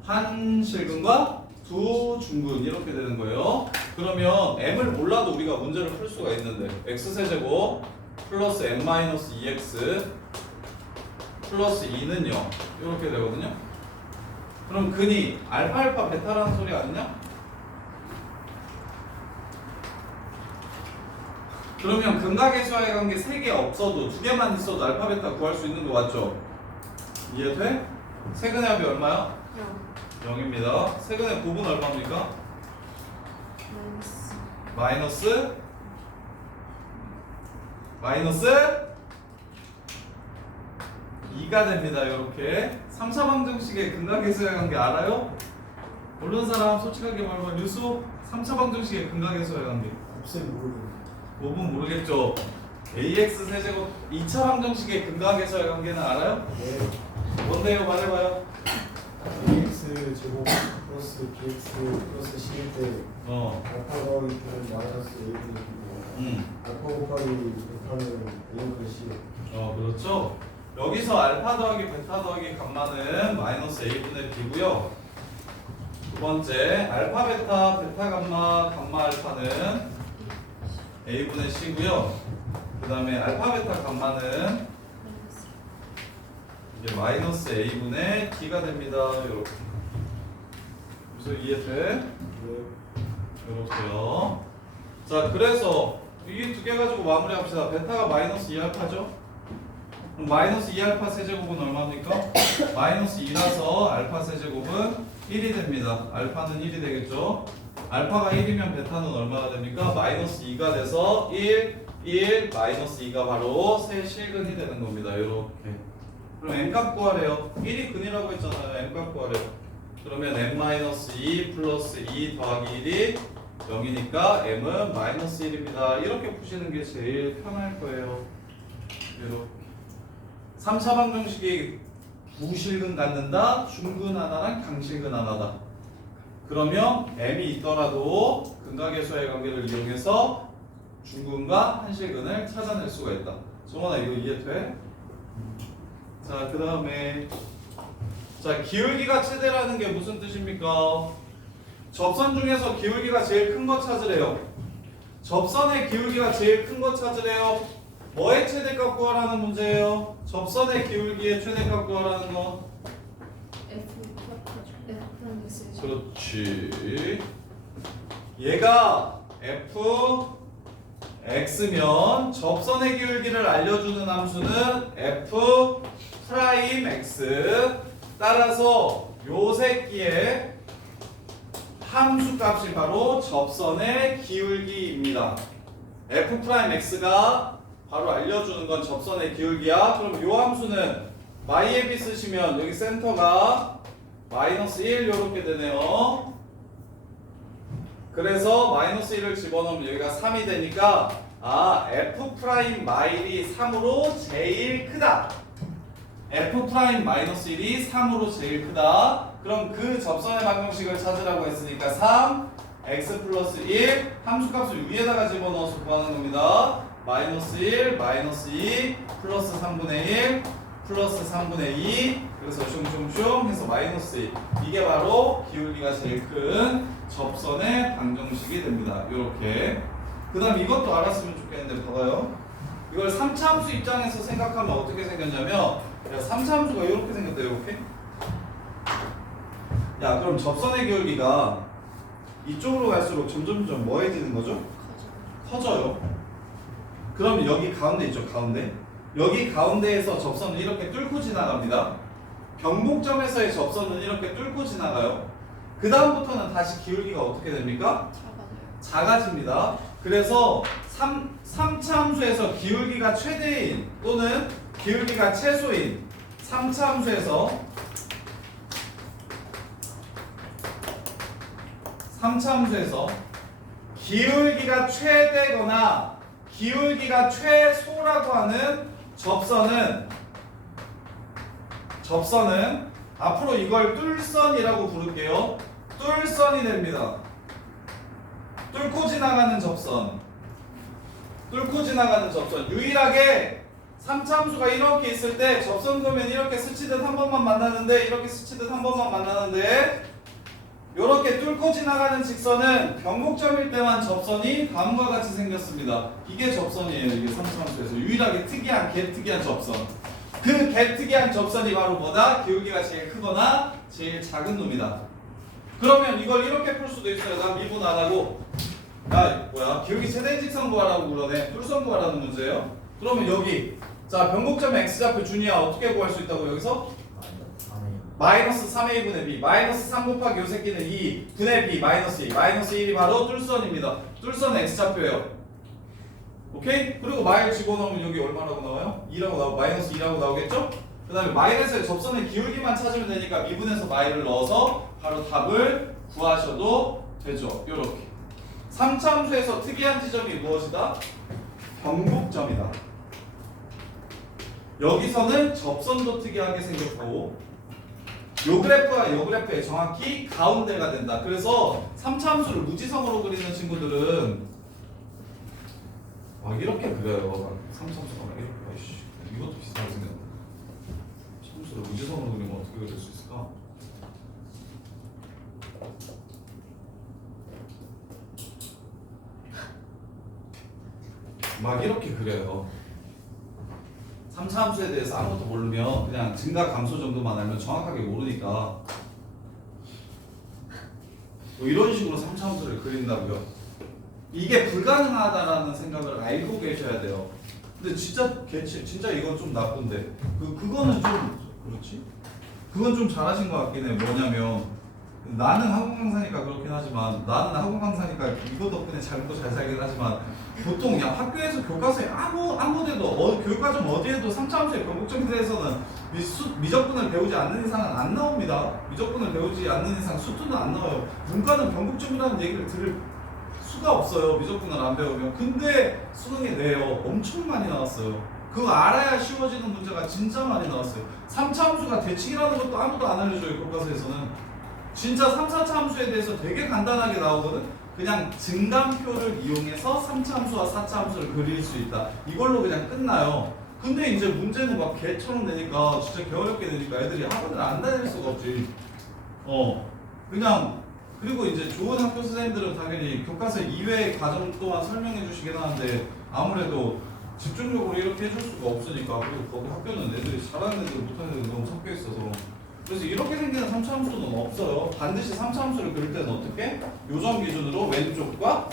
한 실근과 두 중근 이렇게 되는 거예요. 그러면 m을 몰라도 우리가 문제를 풀 수가 있는데 x세제곱 플러스 n-2x 플러스 2는 0 이렇게 되거든요. 그럼 근이 알파 베타라는 소리 아니냐? 그러면 근각의수와의 관계 3개 없어도 2개만 있어도 알파 베타 구할 수 있는 거 맞죠? 이해돼? 세근의 합이 얼마야? 0 0입니다. 세근의 곱은 얼마입니까? 마이너스 마이너스 2가 됩니다. 이렇게 3차 방정식의 근각의수와의 관계 알아요? 모르는 사람 솔직하게 말하면 뉴스 3차 방정식의 근각의수와의 관계 곱셈 모르는. 곱은 모르겠죠. ax 세제곱 2차 방정식의 근각에서의 관계는 알아요? 네. 뭔데요? 말해봐요. ax 제곱 플러스 bx 플러스 c일 때 알파 더하기 b는 마이너스 a분의 b고 알파 곱하기 베타는 a분의 c. 그렇죠. 여기서 알파 더하기 베타 더하기 감마는 마이너스 a분의 b고요. 두 번째 알파 베타 베타 감마 감마 알파는 a분의 c고요. 그 다음에 알파 베타 감마는 이제 마이너스 a분의 d가 됩니다. 이렇게. 그래서 이해돼? 이렇게요. 자, 그래서 이 두 개 가지고 마무리합시다. 베타가 마이너스 2알파죠? 그럼 마이너스 2알파 세제곱은 얼마입니까? 마이너스 2라서 알파 세제곱은 1이 됩니다. 알파는 1이 되겠죠? 알파가 1이면 베타는 얼마가 됩니까? 마이너스 2가 돼서 1, 마이너스 2가 바로 세 실근이 되는 겁니다. 이렇게. 그럼 n값 구하래요. 1이 근이라고 했잖아요. n값 구하래요. 그러면 n-2 플러스 2 더하기 1이 0이니까 m은 마이너스 1입니다. 이렇게 푸시는 게 제일 편할 거예요. 이렇게. 3차 방정식이 부실근 갖는다, 중근 하나랑 강실근 하나다. 그러면 m이 있더라도 근각의수와의 관계를 이용해서 중근과 한실근을 찾아낼 수가 있다. 정원아 이거 이해돼? 자, 그 다음에 자, 기울기가 최대라는 게 무슨 뜻입니까? 접선 중에서 기울기가 제일 큰 거 찾으래요. 접선의 기울기가 제일 큰 거 찾으래요. 뭐의 최대값 구하라는 문제예요? 접선의 기울기의 최대값 구하라는 거. F랑 X 그렇지. 얘가 fx면 접선의 기울기를 알려주는 함수는 f 프라임 x. 따라서 요 새끼의 함수 값이 바로 접선의 기울기입니다. f 프라임 x가 바로 알려주는 건 접선의 기울기야. 그럼 요 함수는 my앱이 쓰시면 여기 센터가 마이너스 1 요렇게 되네요. 그래서 마이너스 1을 집어넣으면 여기가 3이 되니까 f 프라임 마일이 3으로 제일 크다. f 프라임 마이너스 1이 3으로 제일 크다. 그럼 그 접선의 방정식을 찾으라고 했으니까 3 x 플러스 1 함수값을 위에다가 집어넣어서 구하는 겁니다. 마이너스 1 마이너스 2 플러스 3분의 1 플러스 3분의 2 그래서 슝슝슝 해서 마이너스 2 이게 바로 기울기가 제일 큰 접선의 방정식이 됩니다. 요렇게. 그 다음 이것도 알았으면 좋겠는데 봐봐요. 이걸 3차 함수 입장에서 생각하면 어떻게 생겼냐면 3차 함수가 이렇게 생겼다. 이렇게. 야, 그럼 접선의 기울기가 이쪽으로 갈수록 점점점 뭐해지는 거죠? 커져요. 그럼 여기 가운데 있죠. 가운데. 여기 가운데에서 접선은 이렇게 뚫고 지나갑니다. 병목점에서의 접선은 이렇게 뚫고 지나가요. 그 다음부터는 다시 기울기가 어떻게 됩니까? 작아집니다. 그래서 3차 함수에서 기울기가 최대인 또는 기울기가 최소인 3차 함수에서 3차 함수에서 기울기가 최대거나 기울기가 최소라고 하는 접선은 앞으로 이걸 뚫선이라고 부를게요. 뚫선이 됩니다. 뚫고 지나가는 접선. 뚫고 지나가는 접선. 유일하게 3차 함수가 이렇게 있을 때 접선 그러면 이렇게 스치듯 한 번만 만나는데 이렇게 스치듯 한 번만 만나는데 이렇게 뚫고 지나가는 직선은 병목점일 때만 접선이 다음과 같이 생겼습니다. 이게 접선이에요. 이게 3차 함수에서 유일하게 특이한 개특이한 접선. 그 개특이한 접선이 바로 뭐다? 기울기가 제일 크거나 제일 작은 놈이다. 그러면 이걸 이렇게 풀 수도 있어요. 난 미분 안 하고 야 뭐야 기울기 최대 직선 구하라고 그러네. 뚫선 구하라는 문제예요. 그러면 여기 자 변곡점 x좌표 준이야 어떻게 구할 수 있다고 여기서? 마이너스 3a분의 b 마이너스 3 곱하기 요 새끼는 2 분의 b 마이너스 2 마이너스 1이 바로 뚫선입니다. 뚫선 x좌표예요. 오케이? 그리고 마일 집어넣으면 여기 얼마라고 나와요? 2라고 나오고 마이너스 2라고 나오겠죠? 그 다음에 마이너스의 접선의 기울기만 찾으면 되니까 미분해서 마일을 넣어서 바로 답을 구하셔도 되죠. 요렇게 3차 함수에서 특이한 지점이 무엇이다? 변곡점이다. 여기서는 접선도 특이하게 생겼고 요 그래프와 요 그래프의 정확히 가운데가 된다. 그래서 3차 함수를 무지성으로 그리는 친구들은 이렇게 그려요. 3차 함수가 막 이렇게 아이씨 이것도 비슷하게 생겼네. 함수를 무지성으로 그리면 어떻게 그릴 수 있을까? 막 이렇게 그려요. 3차 함수에 대해서 아무것도 모르면 그냥 증가 감소 정도만 알면 정확하게 모르니까 뭐 이런 식으로 3차 함수를 그린다고요. 이게 불가능하다라는 생각을 알고 계셔야 돼요. 근데 진짜 이건 좀 나쁜데 그거는 좀 그렇지? 그건 좀 잘하신 것 같긴 해. 뭐냐면 나는 학원 강사니까 그렇긴 하지만 나는 학원 강사니까 이거 덕분에 잘도 잘 살긴 하지만 보통 그냥 학교에서 교과서에 아무 데도 교육과정 어디에도 3차 함수의 변곡점에 대해서는 미적분을 배우지 않는 이상은 안 나옵니다. 미적분을 배우지 않는 이상 수투는 안 나와요. 문과는 변곡점이라는 얘기를 들을 수가 없어요. 미적분을 안 배우면. 근데 수능에 내요. 엄청 많이 나왔어요. 그거 알아야 쉬워지는 문제가 진짜 많이 나왔어요. 3차 함수가 대칭이라는 것도 아무도 안 알려줘요. 교과서에서는. 진짜 3, 4차 함수에 대해서 되게 간단하게 나오거든. 그냥 증감표를 이용해서 3차 함수와 4차 함수를 그릴 수 있다. 이걸로 그냥 끝나요. 근데 이제 문제는 막 개처럼 되니까 진짜 개어렵게 되니까 애들이 학원을 안 다닐 수가 없지. 그냥 그리고 이제 좋은 학교 선생님들은 당연히 교과서 이외의 과정 또한 설명해 주시긴 하는데 아무래도 집중적으로 이렇게 해줄 수가 없으니까. 그리고 거기 학교는 애들이 잘하는 애들 못하는 애들 너무 섞여 있어서 그래서 이렇게 생기는 3차 함수는 없어요. 반드시 3차 함수를 그릴 때는 어떻게? 요점 기준으로 왼쪽과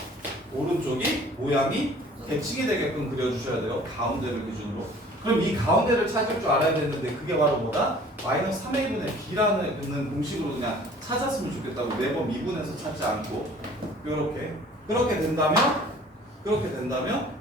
오른쪽이 모양이 대칭이 되게끔 그려주셔야 돼요. 가운데를 기준으로. 그럼 이 가운데를 찾을 줄 알아야 되는데 그게 바로 뭐다? 마이너스 3a분의 b라는 공식으로 그냥 찾았으면 좋겠다고. 매번 미분해서 찾지 않고 요렇게. 그렇게 된다면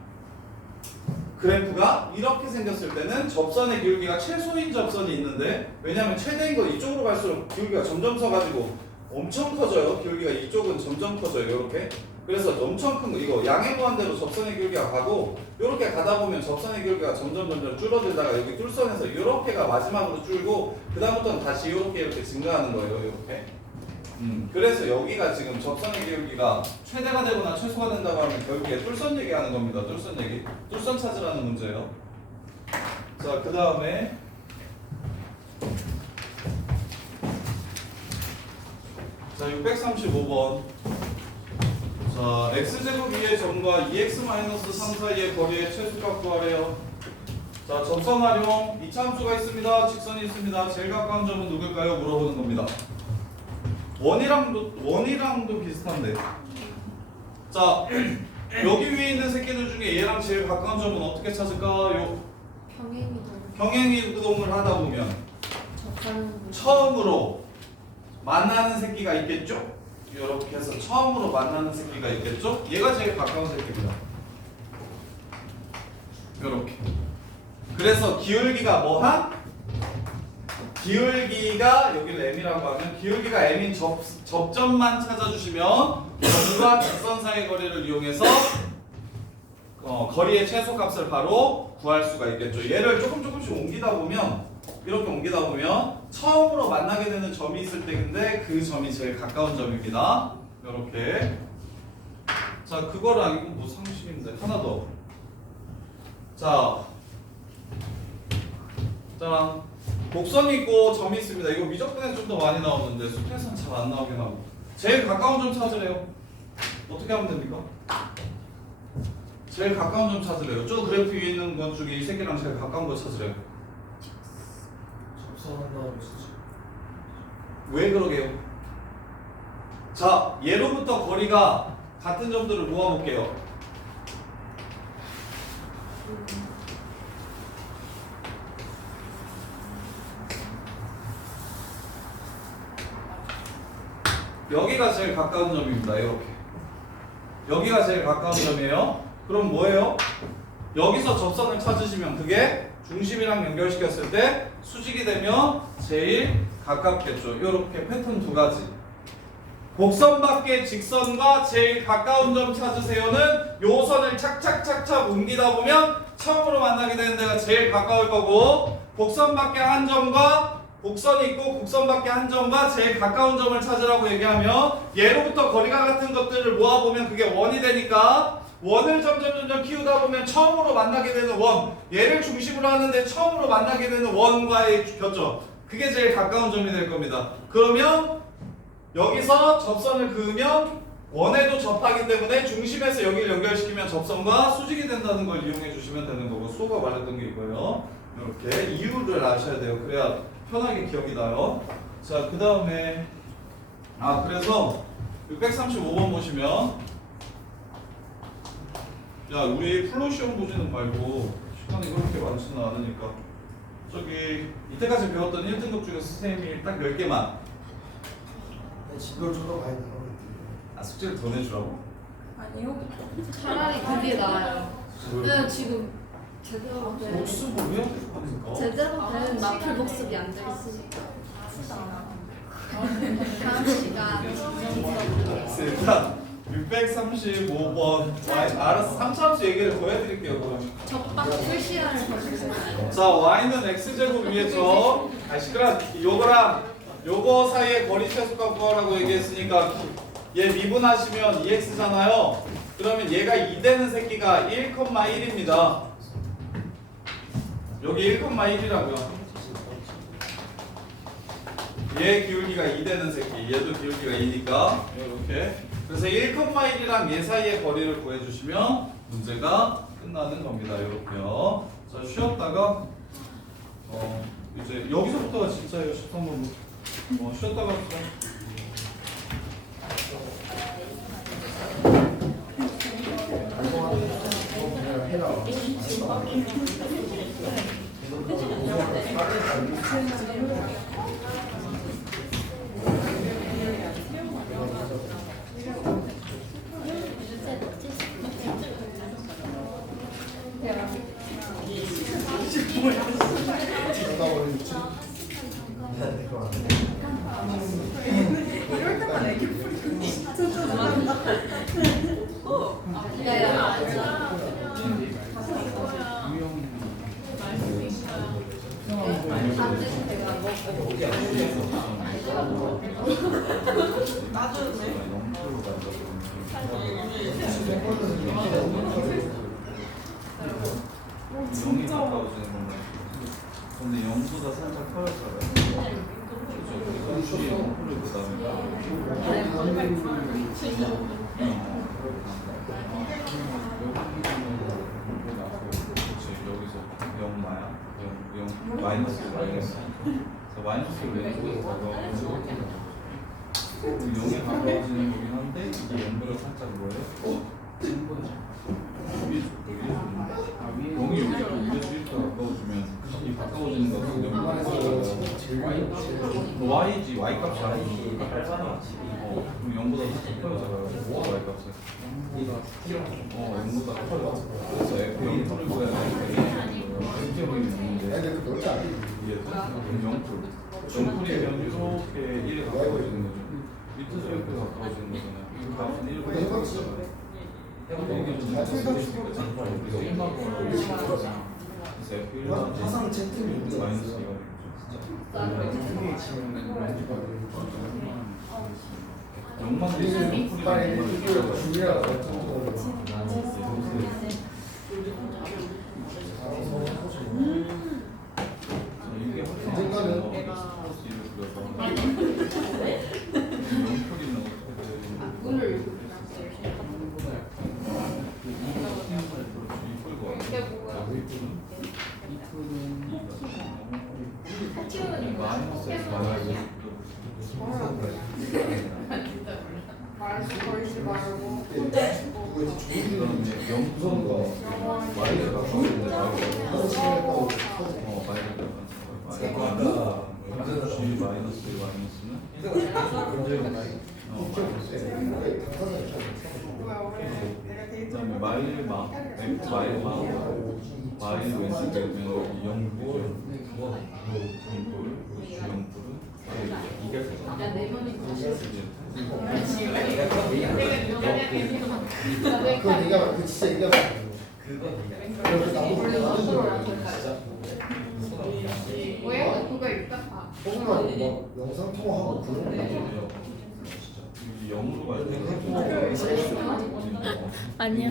그래프가 이렇게 생겼을 때는 접선의 기울기가 최소인 접선이 있는데 왜냐하면 최대인 거 이쪽으로 갈수록 기울기가 점점 커가지고 엄청 커져요. 기울기가 이쪽은 점점 커져요. 이렇게. 그래서 엄청 큰 거 이거 양의 무한대로 접선의 기울기가 가고 이렇게 가다 보면 접선의 기울기가 점점 줄어들다가 여기 뚫선에서 이렇게가 마지막으로 줄고 그 다음부터는 다시 이렇게 증가하는 거예요. 이렇게. 그래서 여기가 지금 접선의 기울기가 최대가 되거나 최소가 된다고 하면 결국에 뚫선 얘기하는 겁니다. 뚫선 얘기. 뚫선 찾으라는 문제예요. 자, 그 다음에 자 635번. 자, x제곱 2의 점과 2x-3 사이의 거리의 최소값 구하래요. 자, 접선 활용. 2차 함수가 있습니다. 직선이 있습니다. 제일 가까운 점은 누굴까요? 물어보는 겁니다. 원이랑도 비슷한데. 자, 여기 위에 있는 새끼들 중에 얘랑 제일 가까운 점은 어떻게 찾을까요? 평행이동을 하다 보면 처음으로 만나는 새끼가 있겠죠? 이렇게 해서 처음으로 만나는 새끼가 있겠죠? 얘가 제일 가까운 새끼입니다. 이렇게. 그래서 기울기가 뭐한? 기울기가 여기를 m이라고 하면 기울기가 m인 접점만 찾아주시면 점과 직선 사이의 거리를 이용해서 거리의 최소값을 바로 구할 수가 있겠죠. 얘를 조금씩 옮기다 보면 이렇게 옮기다 보면 처음으로 만나게 되는 점이 있을 때인데 그 점이 제일 가까운 점입니다. 이렇게. 자, 그거랑 이건 뭐 상식인데 하나 더. 자, 곡선이 있고 점이 있습니다. 이거 미적분에 좀 더 많이 나오는데 수태에서는 잘 안 나오긴 하고. 제일 가까운 점 찾으래요. 어떻게 하면 됩니까? 제일 가까운 점 찾으래요. 저 그래프 위에 있는 것 중에 이 새끼랑 제일 가까운 거 찾으래요. 접선한다고 쓰지. 왜 그러게요? 자, 얘로부터 거리가 같은 점들을 모아볼게요. 여기가 제일 가까운 점입니다. 이렇게. 여기가 제일 가까운 점이에요. 그럼 뭐예요? 여기서 접선을 찾으시면 그게 중심이랑 연결시켰을 때 수직이 되면 제일 가깝겠죠. 이렇게 패턴 두 가지. 곡선 밖의 직선과 제일 가까운 점 찾으세요는 요 선을 착착착착 옮기다 보면 처음으로 만나게 되는 데가 제일 가까울 거고, 곡선 밖의 한 점과 곡선이 있고 곡선 밖의 한 점과 제일 가까운 점을 찾으라고 얘기하면 얘로부터 거리가 같은 것들을 모아보면 그게 원이 되니까 원을 점점 키우다 보면 처음으로 만나게 되는 원, 얘를 중심으로 하는데 처음으로 만나게 되는 원과의 교점, 그게 제일 가까운 점이 될 겁니다. 그러면 여기서 접선을 그으면 원에도 접하기 때문에 중심에서 여기를 연결시키면 접선과 수직이 된다는 걸 이용해 주시면 되는 거고, 수호가 말했던 게 이거예요. 이렇게 이유를 아셔야 돼요. 그래야 편하게 기억이 나요. 자, 그 다음에 그래서 635번 보시면, 야, 우리 플로 시험 보지는 말고 시간이 그렇게 많지는 않으니까 저기 이때까지 배웠던 1등급 중에서 선생님이 딱 10개만 집을 줘도 많이 나오는데. 숙제를 더 내주라고? 아니요. 차라리 그게 나아요. 네, 지금 제대로 된 복습을 왜 하니까? 제대로 된 마플 복습이 안 돼 있으니까. 다음 시간 일단 635번 알았어. 3차함수 얘기를 더 해드릴게요. 그럼. 적박 풀시간을 더 주세요. 자, y는 x제곱 위에서 시끄러. 요거 사이에 거리 최소값 구하라고 얘기했으니까 얘 미분하시면 2x잖아요. 그러면 얘가 2되는 새끼가 1,1입니다. 여기 1,1이라고요. 얘 기울기가 2되는 새끼, 얘도 기울기가 2니까 이렇게. 그래서 1,1이랑 얘 사이의 거리를 구해주시면 문제가 끝나는 겁니다. 이렇게요. 자, 쉬었다가 이제 여기서부터가 진짜예요. 13번. 쉬었다가 이럴 때만 애기 부리고 진짜 잘한다. 네. 영이 가까워지는 건데, 근데 0보다 살짝 커졌어요. 그렇죠. 그리고 0%를 그다음에 그렇지. 여기서 0 나야. 0 마이너스. 그래서 마이너스를 왼쪽에서 가까워지고 0에 가까워지는 거긴 한데 이게 0보다 살짝 뭐예요? 영이 여기서 이렇게 가까워지면 이 가까워지는 거 y지. y 값이 아니지. 그럼 0보다 살짝 커져요. y 값은 0보다 커요. 그래서 f 0%를 구해야 되는데 이렇게 보이면 되는데 근데 그 넓지 않아. 그럼 0%이면 이렇게 1에 가까워지는 거죠. 밑에서 이렇게 가까워지는 거잖아요. 이 값은 1보다 커졌잖아요. 화상 채팅이 마이너스 0만 되시면 빨리 이걸 준비하라. 이게 언젠가는 말수 걸지 말고. 0부터 마이너스 바꾸는데 마이너스 G 마이너스 마이너스는 그다음에 X 마일 왼쪽 되면 0불 이게 야, 내 면이 그거 얘기하면 그 진짜 얘기하면 그렇게 나도 왜? 그거 읽다. 조금만 막 영상 통화하고 그런 거 나도 0으로 갈 때 아니야.